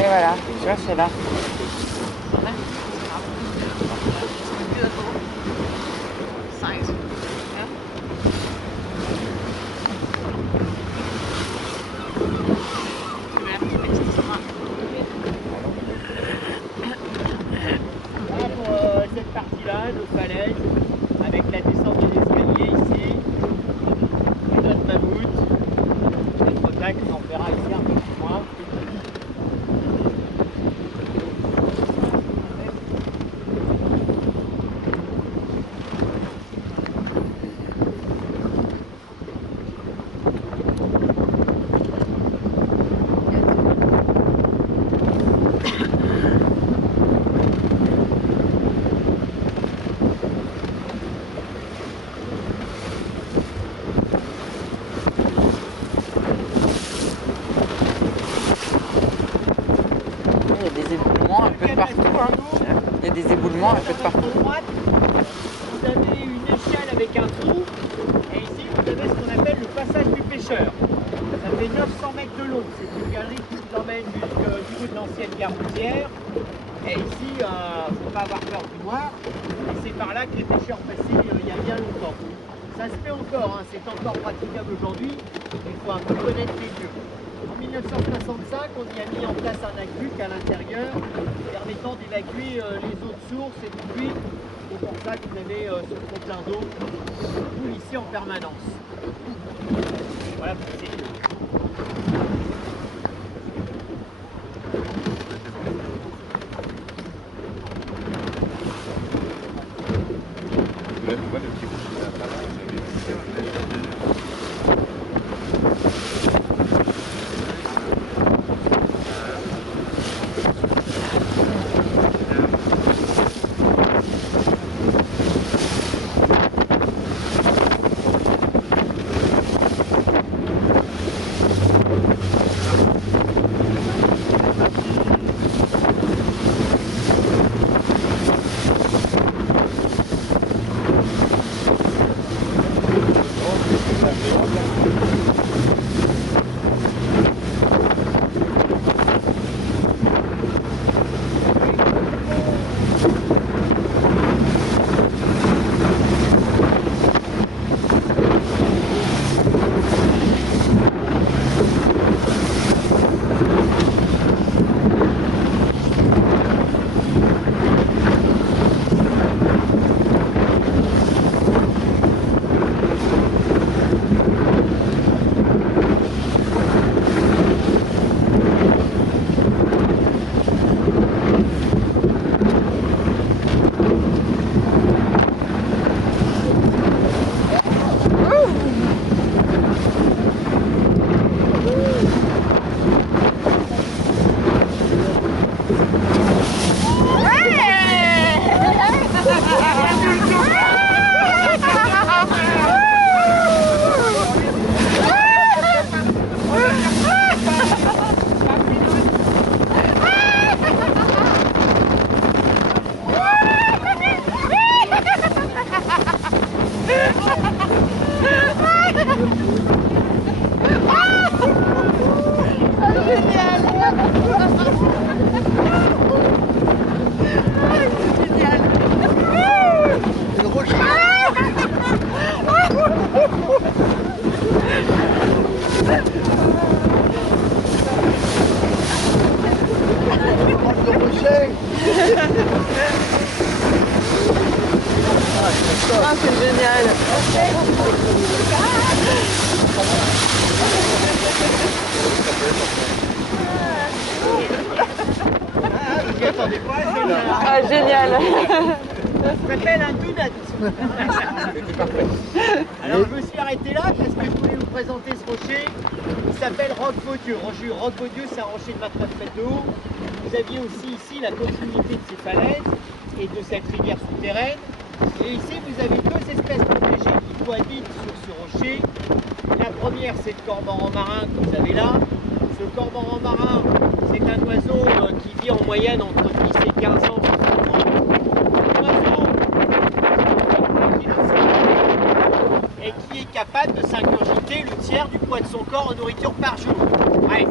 Et voilà, tu vois, c'est là. Voilà pour cette partie-là, nos falaises, avec la descente des escaliers ici, et notre mammouth, notre lac, on verra ici un peu plus loin. Il y a des éboulements un peu de partout. Hein. Il y a des éboulements un peu de partout. À droite, vous avez une échelle avec un trou, et ici vous avez ce qu'on appelle le passage du pêcheur. Ça fait 900 mètres de long, c'est une galerie qui vous emmène jusqu'au bout de l'ancienne gare routière. Et ici, il ne faut pas avoir peur du noir, et c'est par là que les pêcheurs passaient il y a bien longtemps. Ça se fait encore, hein, c'est encore praticable aujourd'hui, mais il faut un peu connaître les lieux. En 1965, on y a mis en place un aqueduc à l'intérieur permettant d'évacuer les eaux de source et de pluie. C'est pour ça que vous avez ce trop-plein d'eau qui coule ici en permanence. Voilà pour ces lieux. Ah, c'est génial. Vous y attendez pas, Ah, génial. ça s'appelle un donut. Alors je me suis arrêté là parce que je voulais vous présenter ce rocher. Il s'appelle Roquebaudieu. Roquebaudieu, c'est un rocher de 29 mètres de haut. Vous aviez aussi ici la continuité de ces falaises et de cette rivière souterraine. Et ici, vous avez deux espèces protégées qui cohabitent sur ce rocher. La première, c'est le cormoran marin que vous avez là. Ce cormoran marin, c'est un oiseau qui vit en moyenne entre 10 et 15 ans. Un oiseau et qui est capable de s'ingurgiter le tiers du poids de son corps en nourriture par jour. Ouais.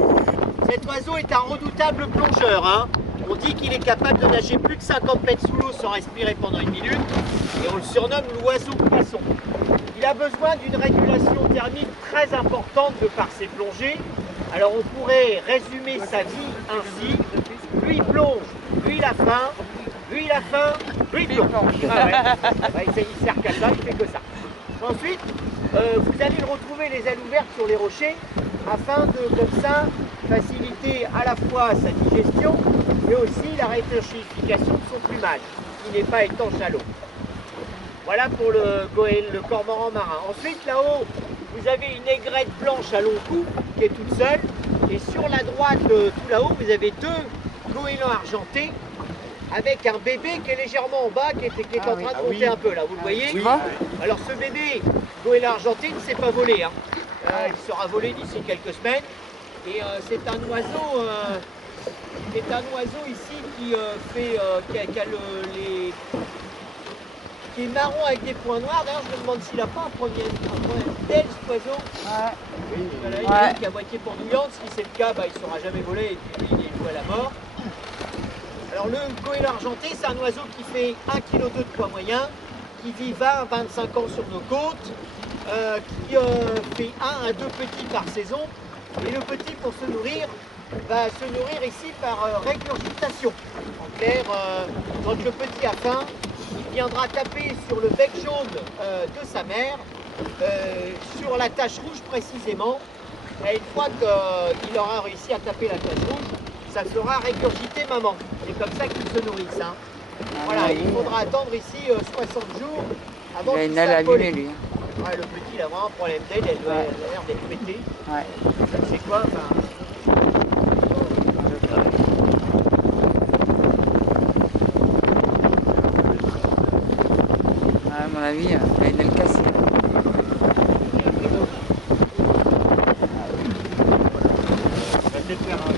Cet oiseau est un redoutable plongeur. Hein. On dit qu'il est capable de nager plus de 50 mètres sous l'eau sans respirer pendant 1 minute et on le surnomme l'oiseau poisson. Il a besoin d'une régulation thermique très importante de par ses plongées. Alors on pourrait résumer sa vie ainsi. Lui il plonge, lui il a faim, lui il a faim, lui il plonge. Ah ouais. Il sert qu'à ça, il fait que ça. Ensuite, vous allez le retrouver les ailes ouvertes sur les rochers afin de, comme ça, faciliter à la fois sa digestion mais aussi la rétréchification de son plumage, qui n'est pas étanche à l'eau. Voilà pour le cormoran marin. Ensuite, là-haut, vous avez une aigrette blanche à long cou qui est toute seule. Et sur la droite, tout là-haut, vous avez deux goélands argentés avec un bébé qui est légèrement en bas, qui est en train de monter un peu là, vous le voyez? Oui. Alors ce bébé goéland argenté ne s'est pas volé. Hein. Il sera volé d'ici quelques semaines. Et c'est un oiseau ici qui qui est marron avec des points noirs. D'ailleurs, je me demande s'il n'a pas un premier tel, cet oiseau. Ouais. Oui, voilà, il est qui est à moitié pendouillante. Si c'est le cas, bah, il ne sera jamais volé et puis il est voué à la mort. Alors le goéland argenté, c'est un oiseau qui fait 1,2 kg de poids moyen, qui vit 20 à 25 ans sur nos côtes, qui fait 1 à 2 petits par saison. Et le petit, pour se nourrir, va se nourrir ici par régurgitation. En clair, quand le petit a faim, il viendra taper sur le bec jaune de sa mère, sur la tache rouge précisément. Et une fois qu'il aura réussi à taper la tache rouge, ça fera régurgiter maman. C'est comme ça qu'ils se nourrissent. Hein. Voilà, il faudra attendre ici 60 jours avant qu'il s'affole. Lui. Ouais, le petit, il a vraiment un problème d'aide, elle a l'air d'être pétée. Ouais. C'est quoi à mon avis, elle a une aile cassée. On va peut-être faire un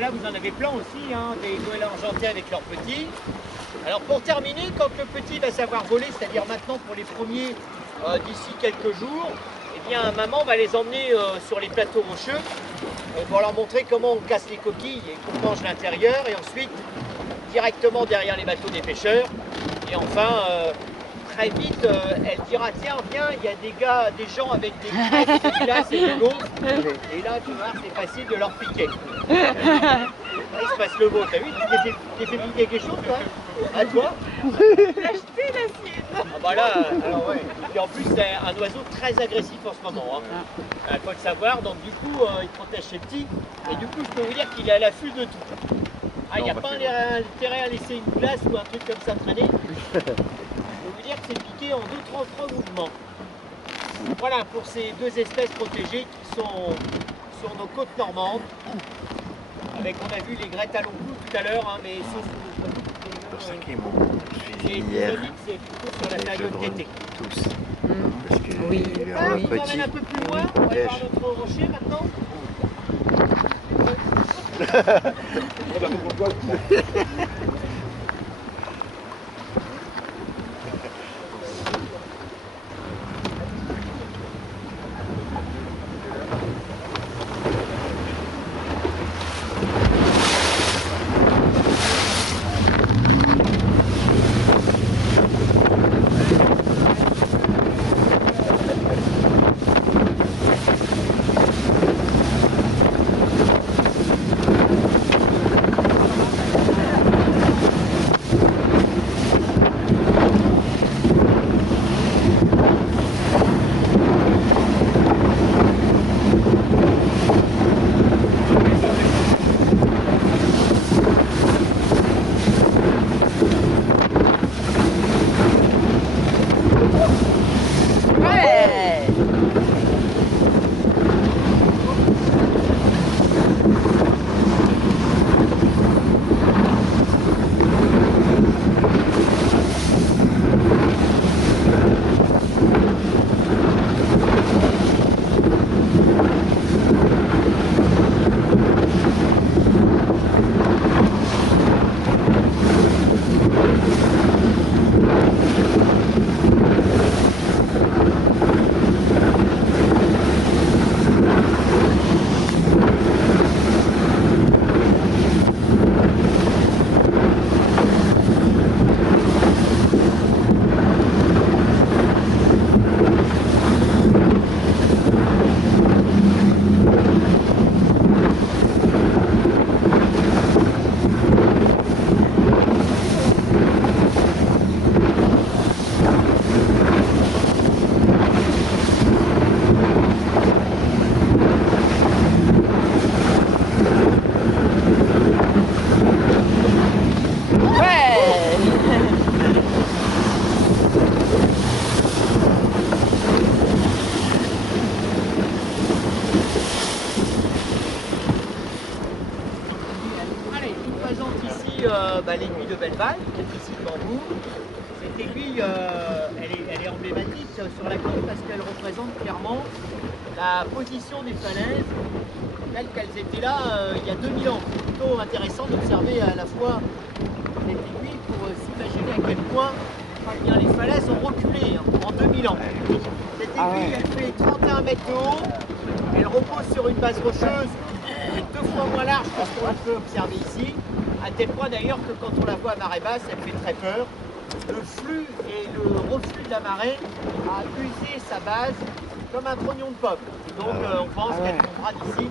là vous en avez plein aussi, hein, des goélands argentés avec leurs petits. Alors pour terminer, quand le petit va savoir voler, c'est-à-dire maintenant pour les premiers d'ici quelques jours, eh bien maman va les emmener sur les plateaux rocheux pour leur montrer comment on casse les coquilles et qu'on mange l'intérieur et ensuite directement derrière les bateaux des pêcheurs. Et enfin, très vite, elle dira tiens viens, il y a des gens avec des crêpes, des glaces et des gaufres. Et là tu vois, c'est facile de leur piquer. Là, il se passe le mot, t'as vu? Tu t'es fait piquer quelque chose toi? À toi? L'acheter la sienne. Ah bah là, alors ouais. Et en plus c'est un oiseau très agressif en ce moment. Hein. Faut le savoir, donc du coup il protège ses petits. Et du coup je peux vous dire qu'il est à l'affût de tout. Ah, il n'y a pas intérêt à laisser une glace ou un truc comme ça traîner. Je peux vous dire que c'est piqué en 2-3 mouvements. Voilà pour ces deux espèces protégées qui sont sur nos côtes normandes. Avec, on a vu les grettes à long cou tout à l'heure, hein, mais sauf pour ça qu'ils m'ont suivi hier. C'est plutôt sur la période d'été. Tous. Parce que Oui, le On petit, un peu plus loin, on va voir notre rocher maintenant. L'aiguille de Belleval, qui est ici devant vous. Cette aiguille, elle est emblématique sur la côte parce qu'elle représente clairement la position des falaises telles qu'elles étaient là il y a 2000 ans. C'est plutôt intéressant d'observer à la fois cette aiguille pour s'imaginer à quel point les falaises ont reculé en 2000 ans. Cette aiguille, elle fait 31 mètres de haut, elle repose sur une base rocheuse qui est 2 fois moins large que ce qu'on peut observer ici. À tel point d'ailleurs que quand on la voit à marée basse, elle fait très peur. Le flux et le reflux de la marée a usé sa base comme un trognon de pomme. Donc on pense qu'elle tombera d'ici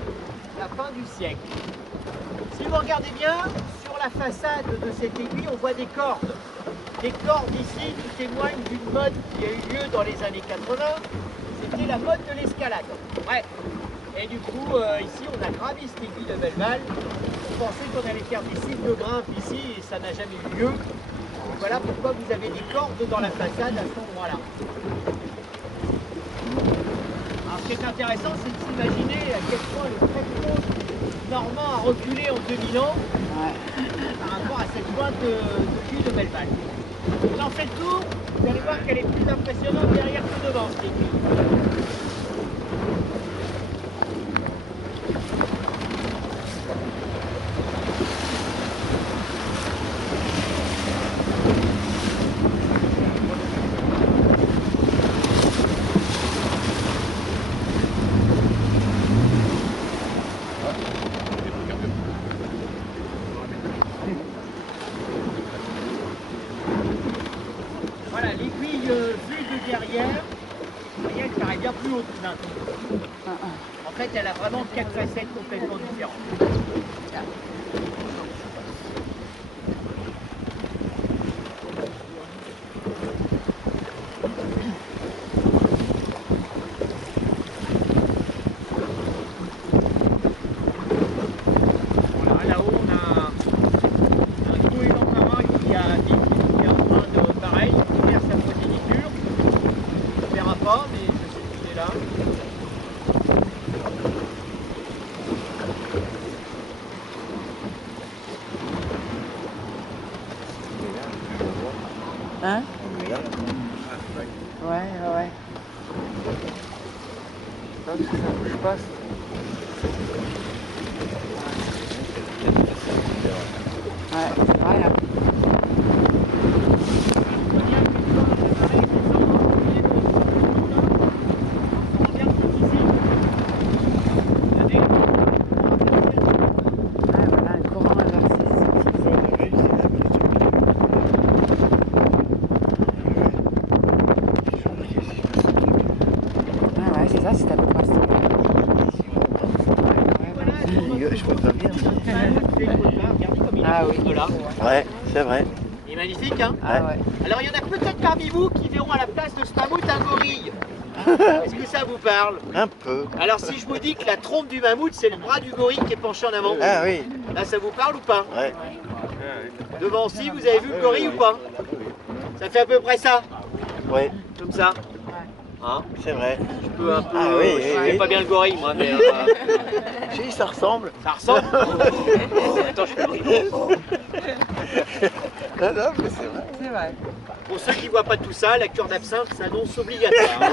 la fin du siècle. Si vous regardez bien, sur la façade de cette aiguille, on voit des cordes. Des cordes ici qui témoignent d'une mode qui a eu lieu dans les années 80. C'était la mode de l'escalade. Ouais. Et du coup, ici, on a gravi cette aiguille de Belleval. On pensait qu'on allait faire des sites de grimpe ici et ça n'a jamais eu lieu. Donc voilà pourquoi vous avez des cordes dans la façade à cet endroit-là. Alors ce qui est intéressant, c'est de s'imaginer à quel point le trait de côte normand a reculé en 2000 ans par rapport à cette pointe de l'aiguille de Belleval. Vous en faites le tour, vous allez voir qu'elle est plus impressionnante derrière que devant cette aiguille. Voilà, l'aiguille vue de derrière, vous voyez, elle paraît bien plus haute d'un coup. En fait, elle a vraiment 4 facettes complètement différentes. Voilà, là-haut, on a un goéland marin qui est en train de, pareil, de faire sa progéniture. On ne verra pas, mais je sais qu'il est là. Hein? Ouais. Non, parce que ça bouge pas. Ouais, c'est vrai. Il est magnifique, hein? Ah ouais. Alors, il y en a peut-être parmi vous qui verront à la place de ce mammouth un gorille. Est-ce que ça vous parle? Un peu. Alors, si je vous dis que la trompe du mammouth, c'est le bras du gorille qui est penché en avant, Ah oui. là, ça vous parle ou pas? Ouais. Devant aussi, vous avez vu le gorille ou pas? Ça fait à peu près ça, Ouais, comme ça. Hein? c'est vrai. Je peux un peu. Ah oui, je oui, connais oui. pas bien le gorille, moi, mais. Si, ça ressemble. Ça ressemble. Attends, je peux rire. Non, non, mais c'est vrai. C'est vrai. Pour ceux qui voient pas tout ça, la cure d'absinthe s'annonce obligatoire.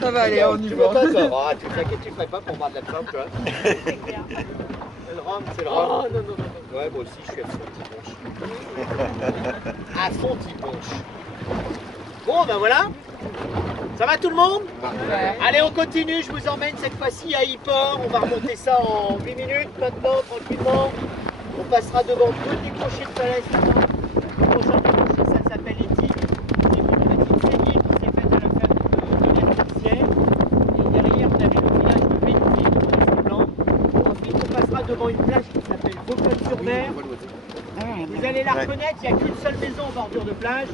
Ça va aller, on y Tu va. veux pas ça? Ah, tu t'inquiètes, tu ferais pas pour boire de l'absinthe, tu vois. C'est le rhum, c'est le rhum. Oh, non, non, non. Ouais, moi aussi, je suis à fond petit punch. À fond petit punch. Bon, ben voilà. Ça va tout le monde? Allez, on continue. Je vous emmène cette fois-ci à Yport. On va remonter ça en 8 minutes maintenant, tranquillement. On passera devant deux décrochés de falaise là-bas. Le prochain décroché, ça s'appelle Éthique. C'est une petite saignée qui s'est faite à la ferme de l'Artificiel. Et derrière, on avait le village de Vénusier, qui est blanc. Ensuite, on passera devant une plage qui s'appelle Vaucluse-sur-Mer. Vous allez la reconnaître, il n'y a qu'une seule maison en bordure de plage.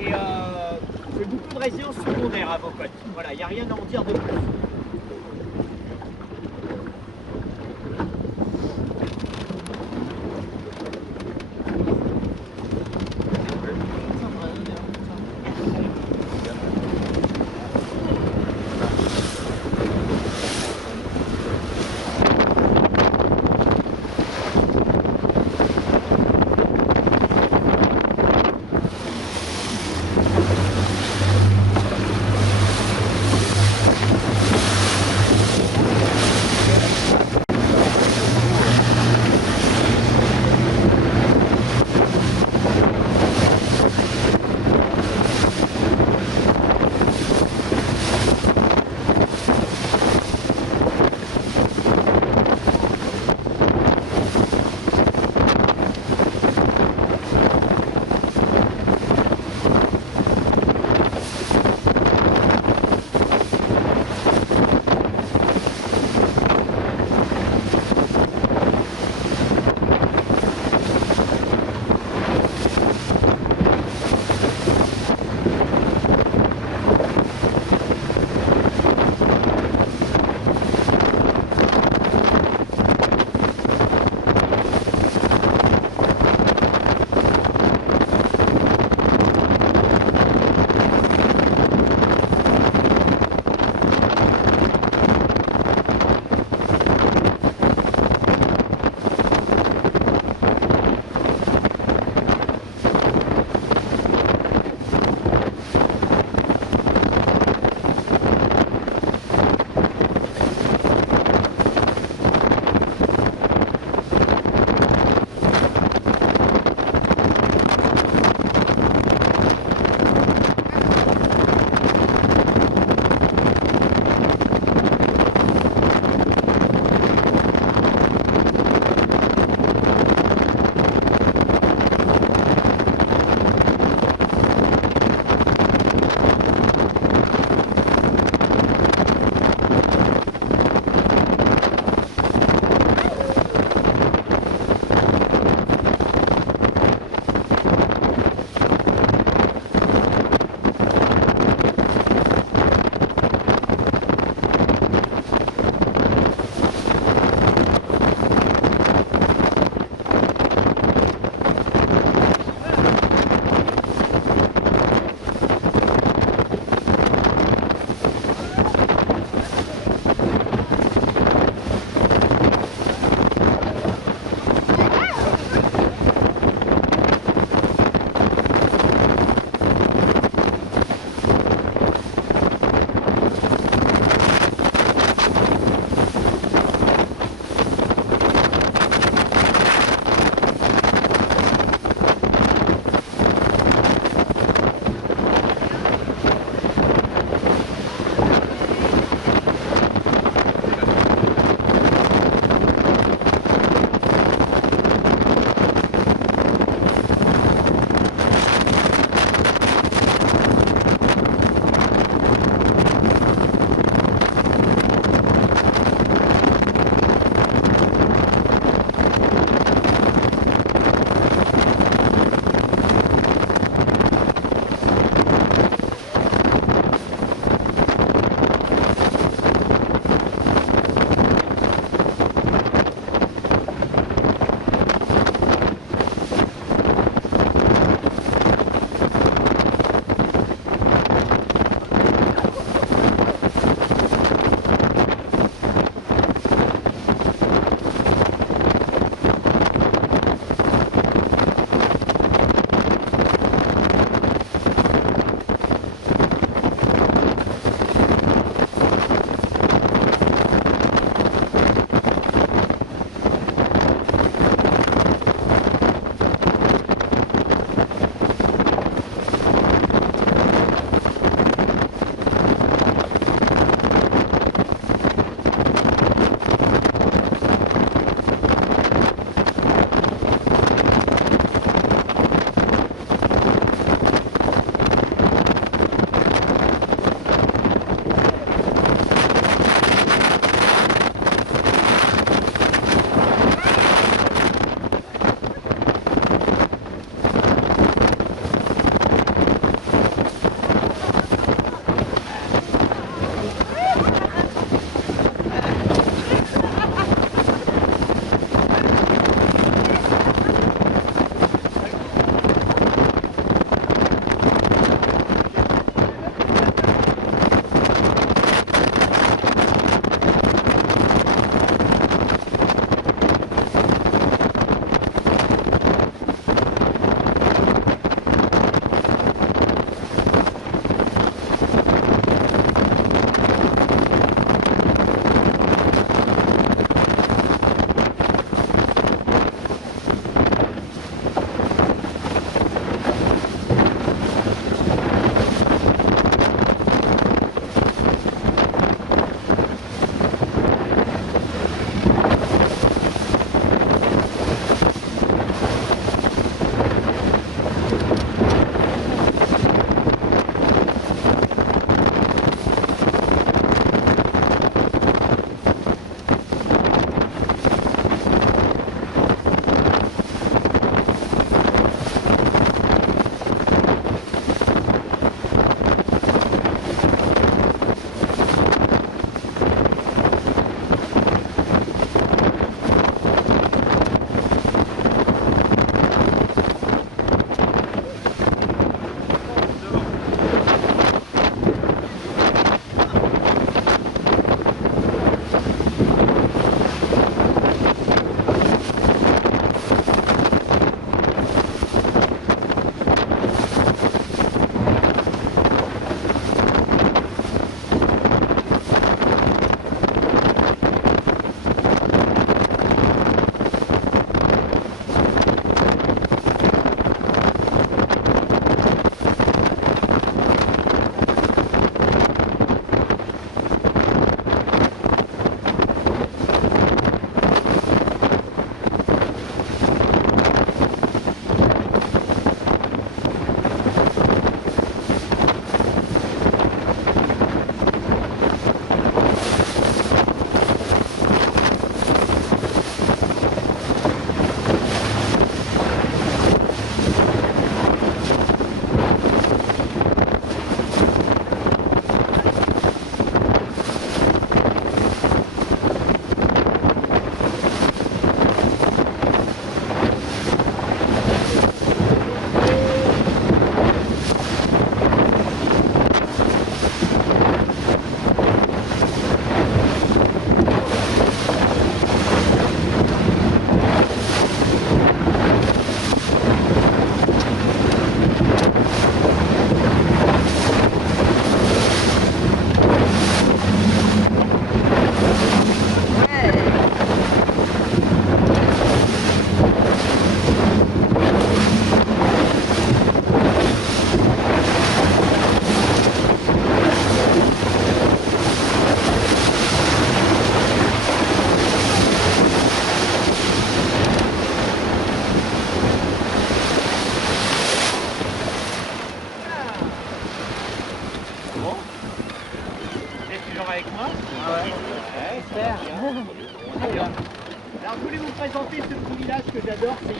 Et c'est beaucoup de résidences secondaires à Vaucluse. Voilà, il n'y a rien à en dire de plus.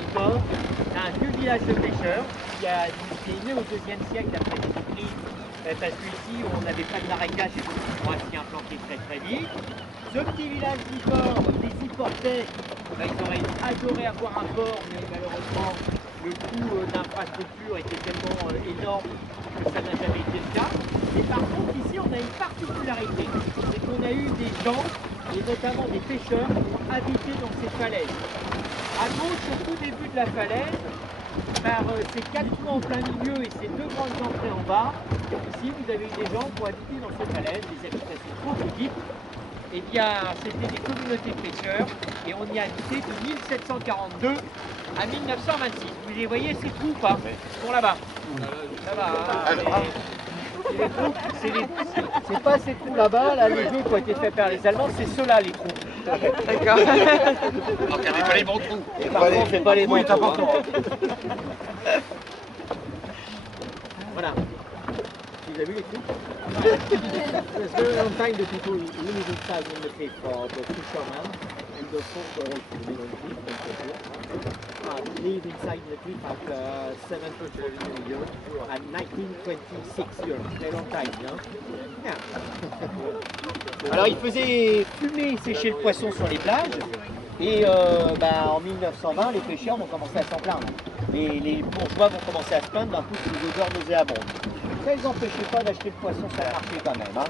Bigorre. C'est un vieux village de pêcheurs qui est né au 2e siècle après Jésus-Christ. Parce qu'ici, on n'avait pas de marécage et donc ils sont s'y implanter très très vite. Ce petit village Bigorre, les y-portais, ils auraient adoré avoir un port, mais malheureusement, le coût d'infrastructure était tellement énorme que ça n'a jamais été le cas. Et par contre, ici, on a une particularité, c'est qu'on a eu des gens, et notamment des pêcheurs, qui ont habité dans ces falaises. À gauche, au tout début de la falaise, par ces 4 trous en plein milieu et ces 2 grandes entrées en bas, ici, vous avez eu des gens qui ont habité dans ces falaises, des habitations trop petites. Eh bien, c'était des communautés de pêcheurs et on y a habité de 1742 à 1926. Vous les voyez ces trous ou pas? Ils sont là-bas. Ça va, hein, c'est pas ces trous là-bas, là, les jeux qui ont été faits par les Allemands, c'est ceux-là les trous. D'accord. Alors qu'il n'y avait pas les bons trous. Et par contre, c'est pas les bons trous. Voilà. Vous avez vu les trous? It's very long time the people live inside in the cave for the fishermen and the folk live inside the cliff at 700 years and 1926 years. Very long time, yeah? Yeah. Alors il faisait fumer, sécher le poisson sur les plages et en 1920 les pêcheurs vont commencer à s'en plaindre. Les bourgeois vont commencer à se plaindre d'un coup des odeurs nauséabondes. Ça, ils n'empêchaient pas d'acheter le poisson sur le marché quand même. Hein.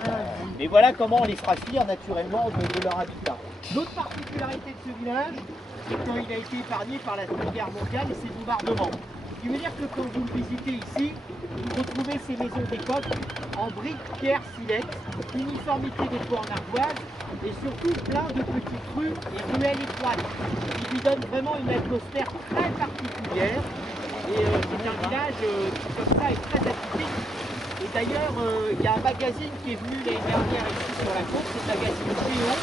Mais voilà comment on les fera fuir naturellement de leur habitat. L'autre particularité de ce village, c'est qu'il a été épargné par la Seconde Guerre mondiale et ses bombardements. Ce qui veut dire que quand vous le visitez ici, vous retrouvez ces maisons d'époque en briques, pierre, silex, uniformité des toits en ardoise et surtout plein de petites rues et ruelles étroites qui lui donnent vraiment une atmosphère très particulière. Et c'est un village qui comme ça est très atypique. Et d'ailleurs, il y a un magazine qui est venu l'année dernière ici sur la côte, c'est le magazine Géo,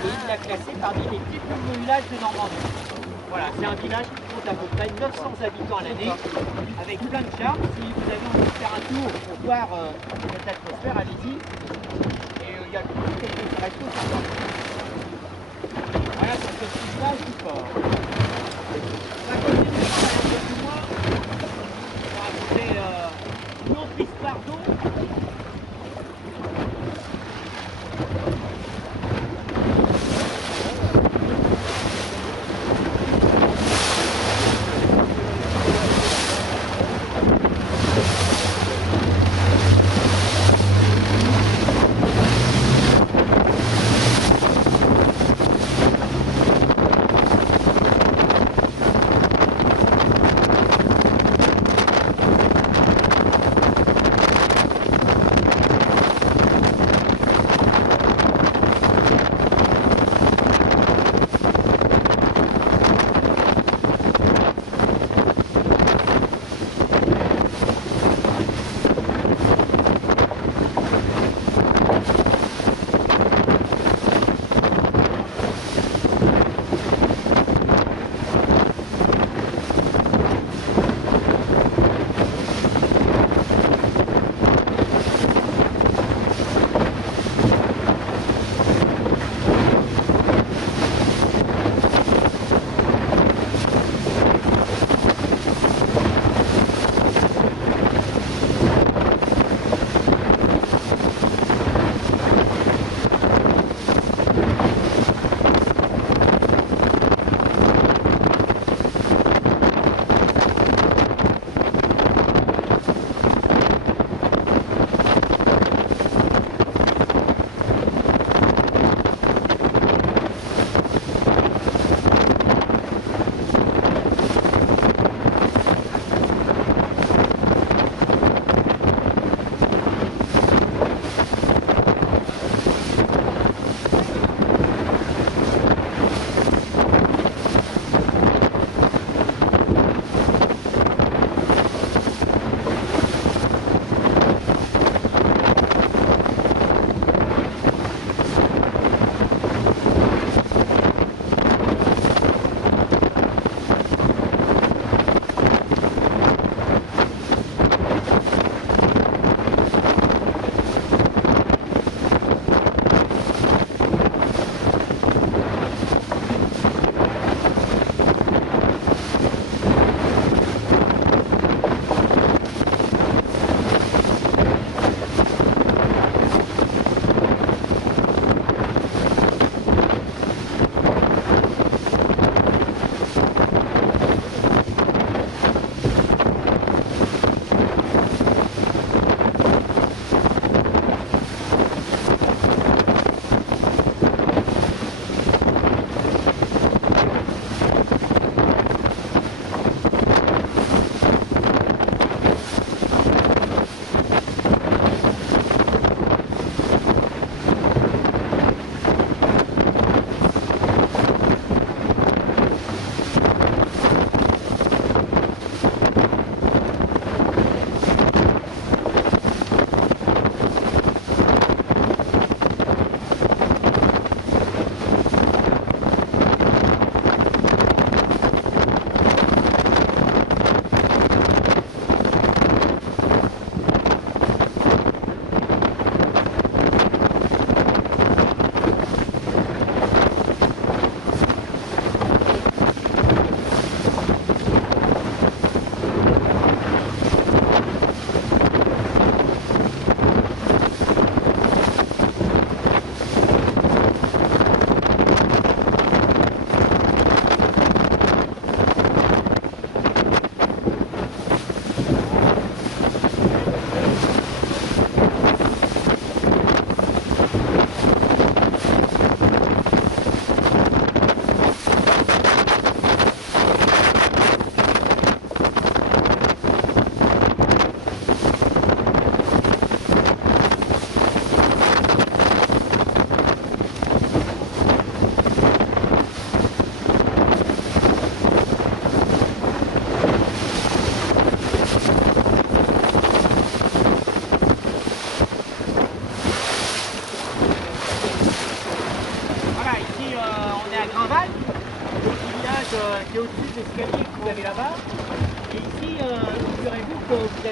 et il l'a classé parmi les 10 plus beaux villages de Normandie. Voilà, c'est un village qui compte à peu près 900 habitants à l'année, avec plein de charme. Si vous avez envie de faire un tour pour voir cette atmosphère, allez-y. Et il y a quelques restos sympas. Voilà, c'est ce petit village du port. Ça continue par un peu plus loin. On va raconter une autre histoire d'eau.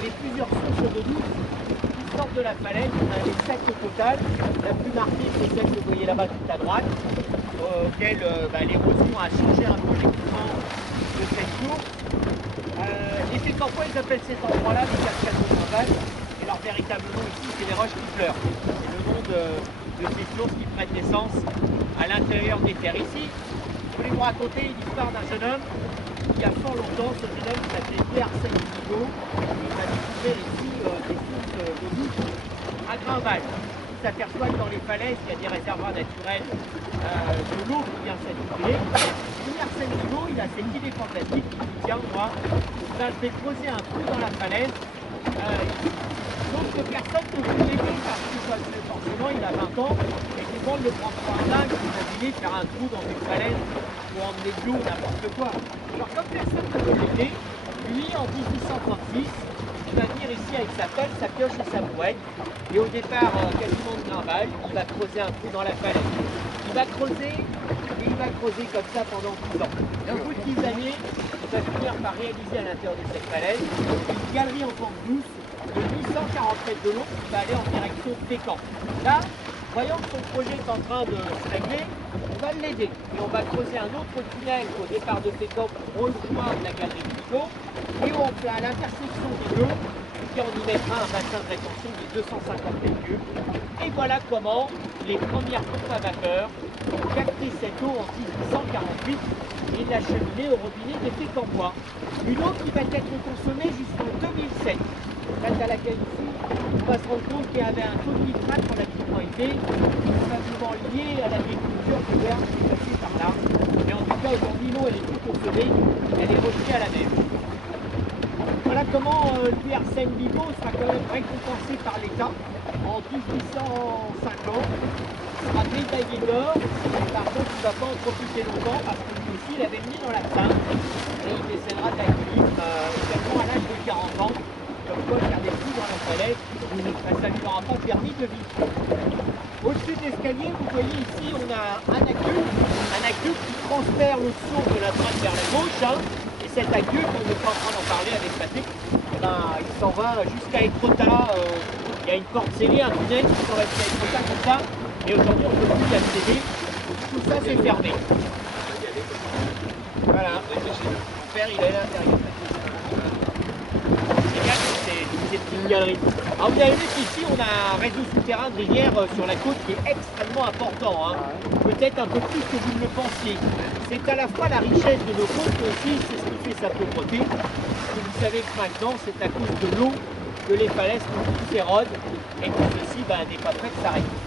avez plusieurs sources d'eau douce qui sortent de la falaise. On a les 7 au total. La plus marquée, c'est celle que vous voyez là-bas tout à droite, auquel l'érosion a changé un peu l'équipement de cette source. Les Fécampois, ils appellent cet endroit-là les cascades de Saint-Val. Et leur véritable nom ici, c'est les roches qui pleurent. C'est le nom de ces sources qui prennent naissance à l'intérieur des terres. Ici, je voulais vous raconter l'histoire d'un jeune homme il y a fort longtemps. Ce jeune homme s'appelait Pierre-Arsène Bigot. Il a découvert ici des sources d'eau douce à Grunwald. Il s'aperçoit que dans les falaises, il y a des réservoirs naturels de l'eau qui vient s'accumuler. Pierre-Arsène Bigot, il a cette idée fantastique. Il dit tiens, moi, je vais creuser un trou dans la falaise. Donc que personne ne peut l'aider parce que forcément il a 20 ans et tout le monde le prend pour un dingue. Imaginez faire un trou dans une falaise pour emmener de l'eau, n'importe quoi. Alors comme personne ne peut l'aider, lui en 1836, il va venir ici avec sa pelle, sa pioche et sa brouette. Et au départ, quasiment de Grunwald, il va creuser un trou dans la falaise. Il va creuser et il va creuser comme ça pendant 10 ans. Et au bout de 10 années, il va finir par réaliser à l'intérieur de cette falaise une galerie en pente douce de 840 mètres de long qui va aller en direction de Fécamp. Là, voyant que son projet est en train de se régler, on va l'aider. Et on va creuser un autre tunnel au départ de Fécamp pour rejoindre la galerie de Bigot. Et on fait à l'intersection des deux, et on y mettra un bassin de rétention de 250 mètres cubes. Et voilà comment les premières pompes à vapeur ont capté cette eau en 1848 et l'acheminer au robinet des Fécampois. Une eau qui va être consommée jusqu'en 2007. Date à laquelle ici, on va se rendre compte qu'il y avait un taux de nitrate quand l'habitement était probablement lié à l'agriculture de l'herbe qui est passée par là. Mais en tout cas, aujourd'hui, l'eau, elle est plus consommée, elle est rejetée à la mer. Voilà comment Pierre-Arsène Bigot sera quand même récompensé par l'État en 1850. Il sera médaillé d'or, mais par contre, il ne va pas en profiter longtemps parce que lui aussi, il avait mis dans la teinte et il décédera d'alcoolisme également à l'âge de 40 ans. Comme quoi, faire des trous dans la falaise, ça ne lui aura pas permis de vivre. Au-dessus de l'escalier, vous voyez ici, on a un aqueduc qui transfère l'eau de source de la droite vers la gauche. Et cet aqueduc, on n'est pas en train d'en parler avec Patrick, il s'en va jusqu'à Étretat. Il y a une porte scellée, un tunnel qui s'en va jusqu'à Étretat comme ça. Et aujourd'hui, on ne peut plus y accéder. Tout ça, c'est fermé. Voilà. Mon père, il est à l'intérieur. Ces petites galeries. Alors vous avez vu qu'ici on a un réseau souterrain de rivière sur la côte qui est extrêmement important, peut-être un peu plus que vous ne le pensiez. C'est à la fois la richesse de nos côtes, mais aussi c'est ce qui fait sa pauvreté. Et vous savez que maintenant c'est à cause de l'eau que les falaises s'érodent et que ceci n'est pas prêt de s'arrêter.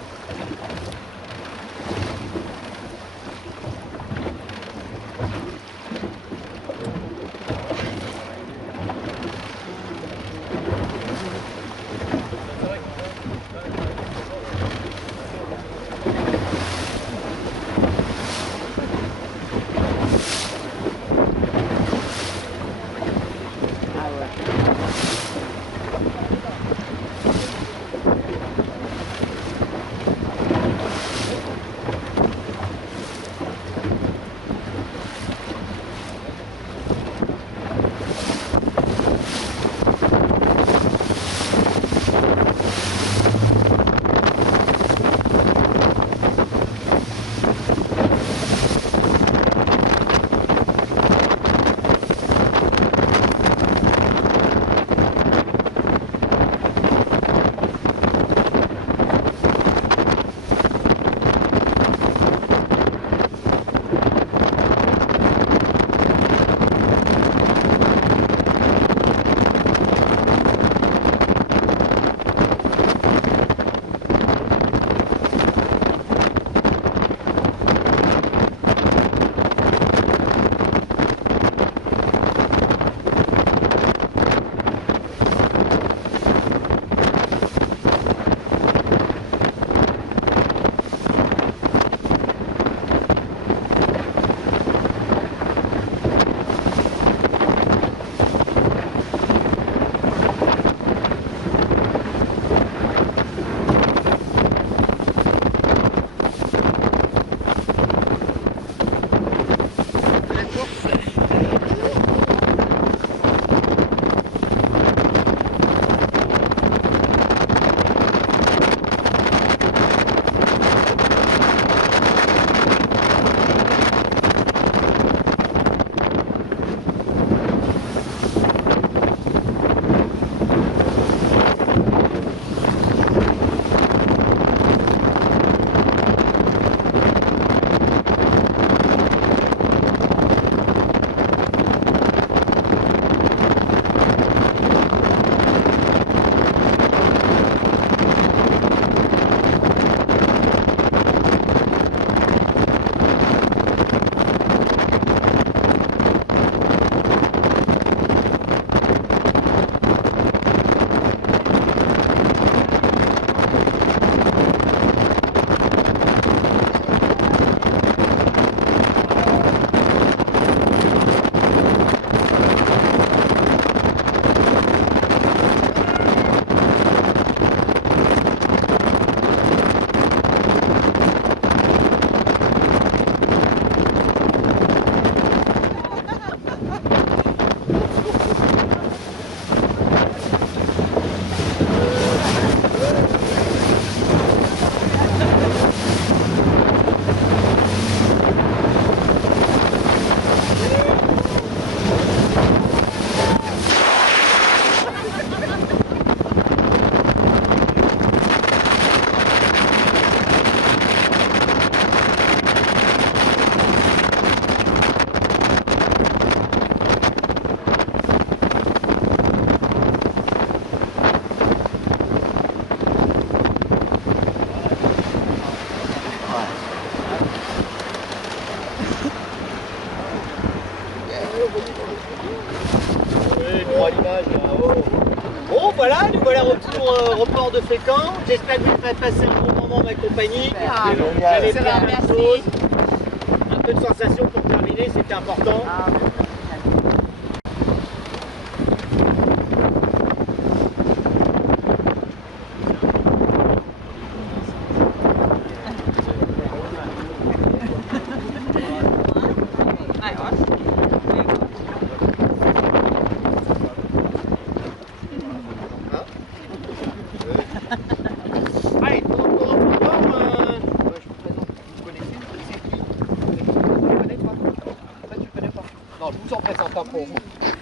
à l'image. Bon, voilà, nous voilà au port de Fécamp. J'espère que vous avez passé un bon moment en ma compagnie. Vous avez pris un peu de choses, un peu de sensation pour terminer, c'était important. Allez, je vous présente, vous connaissez, c'est qui? Tu connais toi? Toi tu connais pas? Non, je vous en présente un pour vous.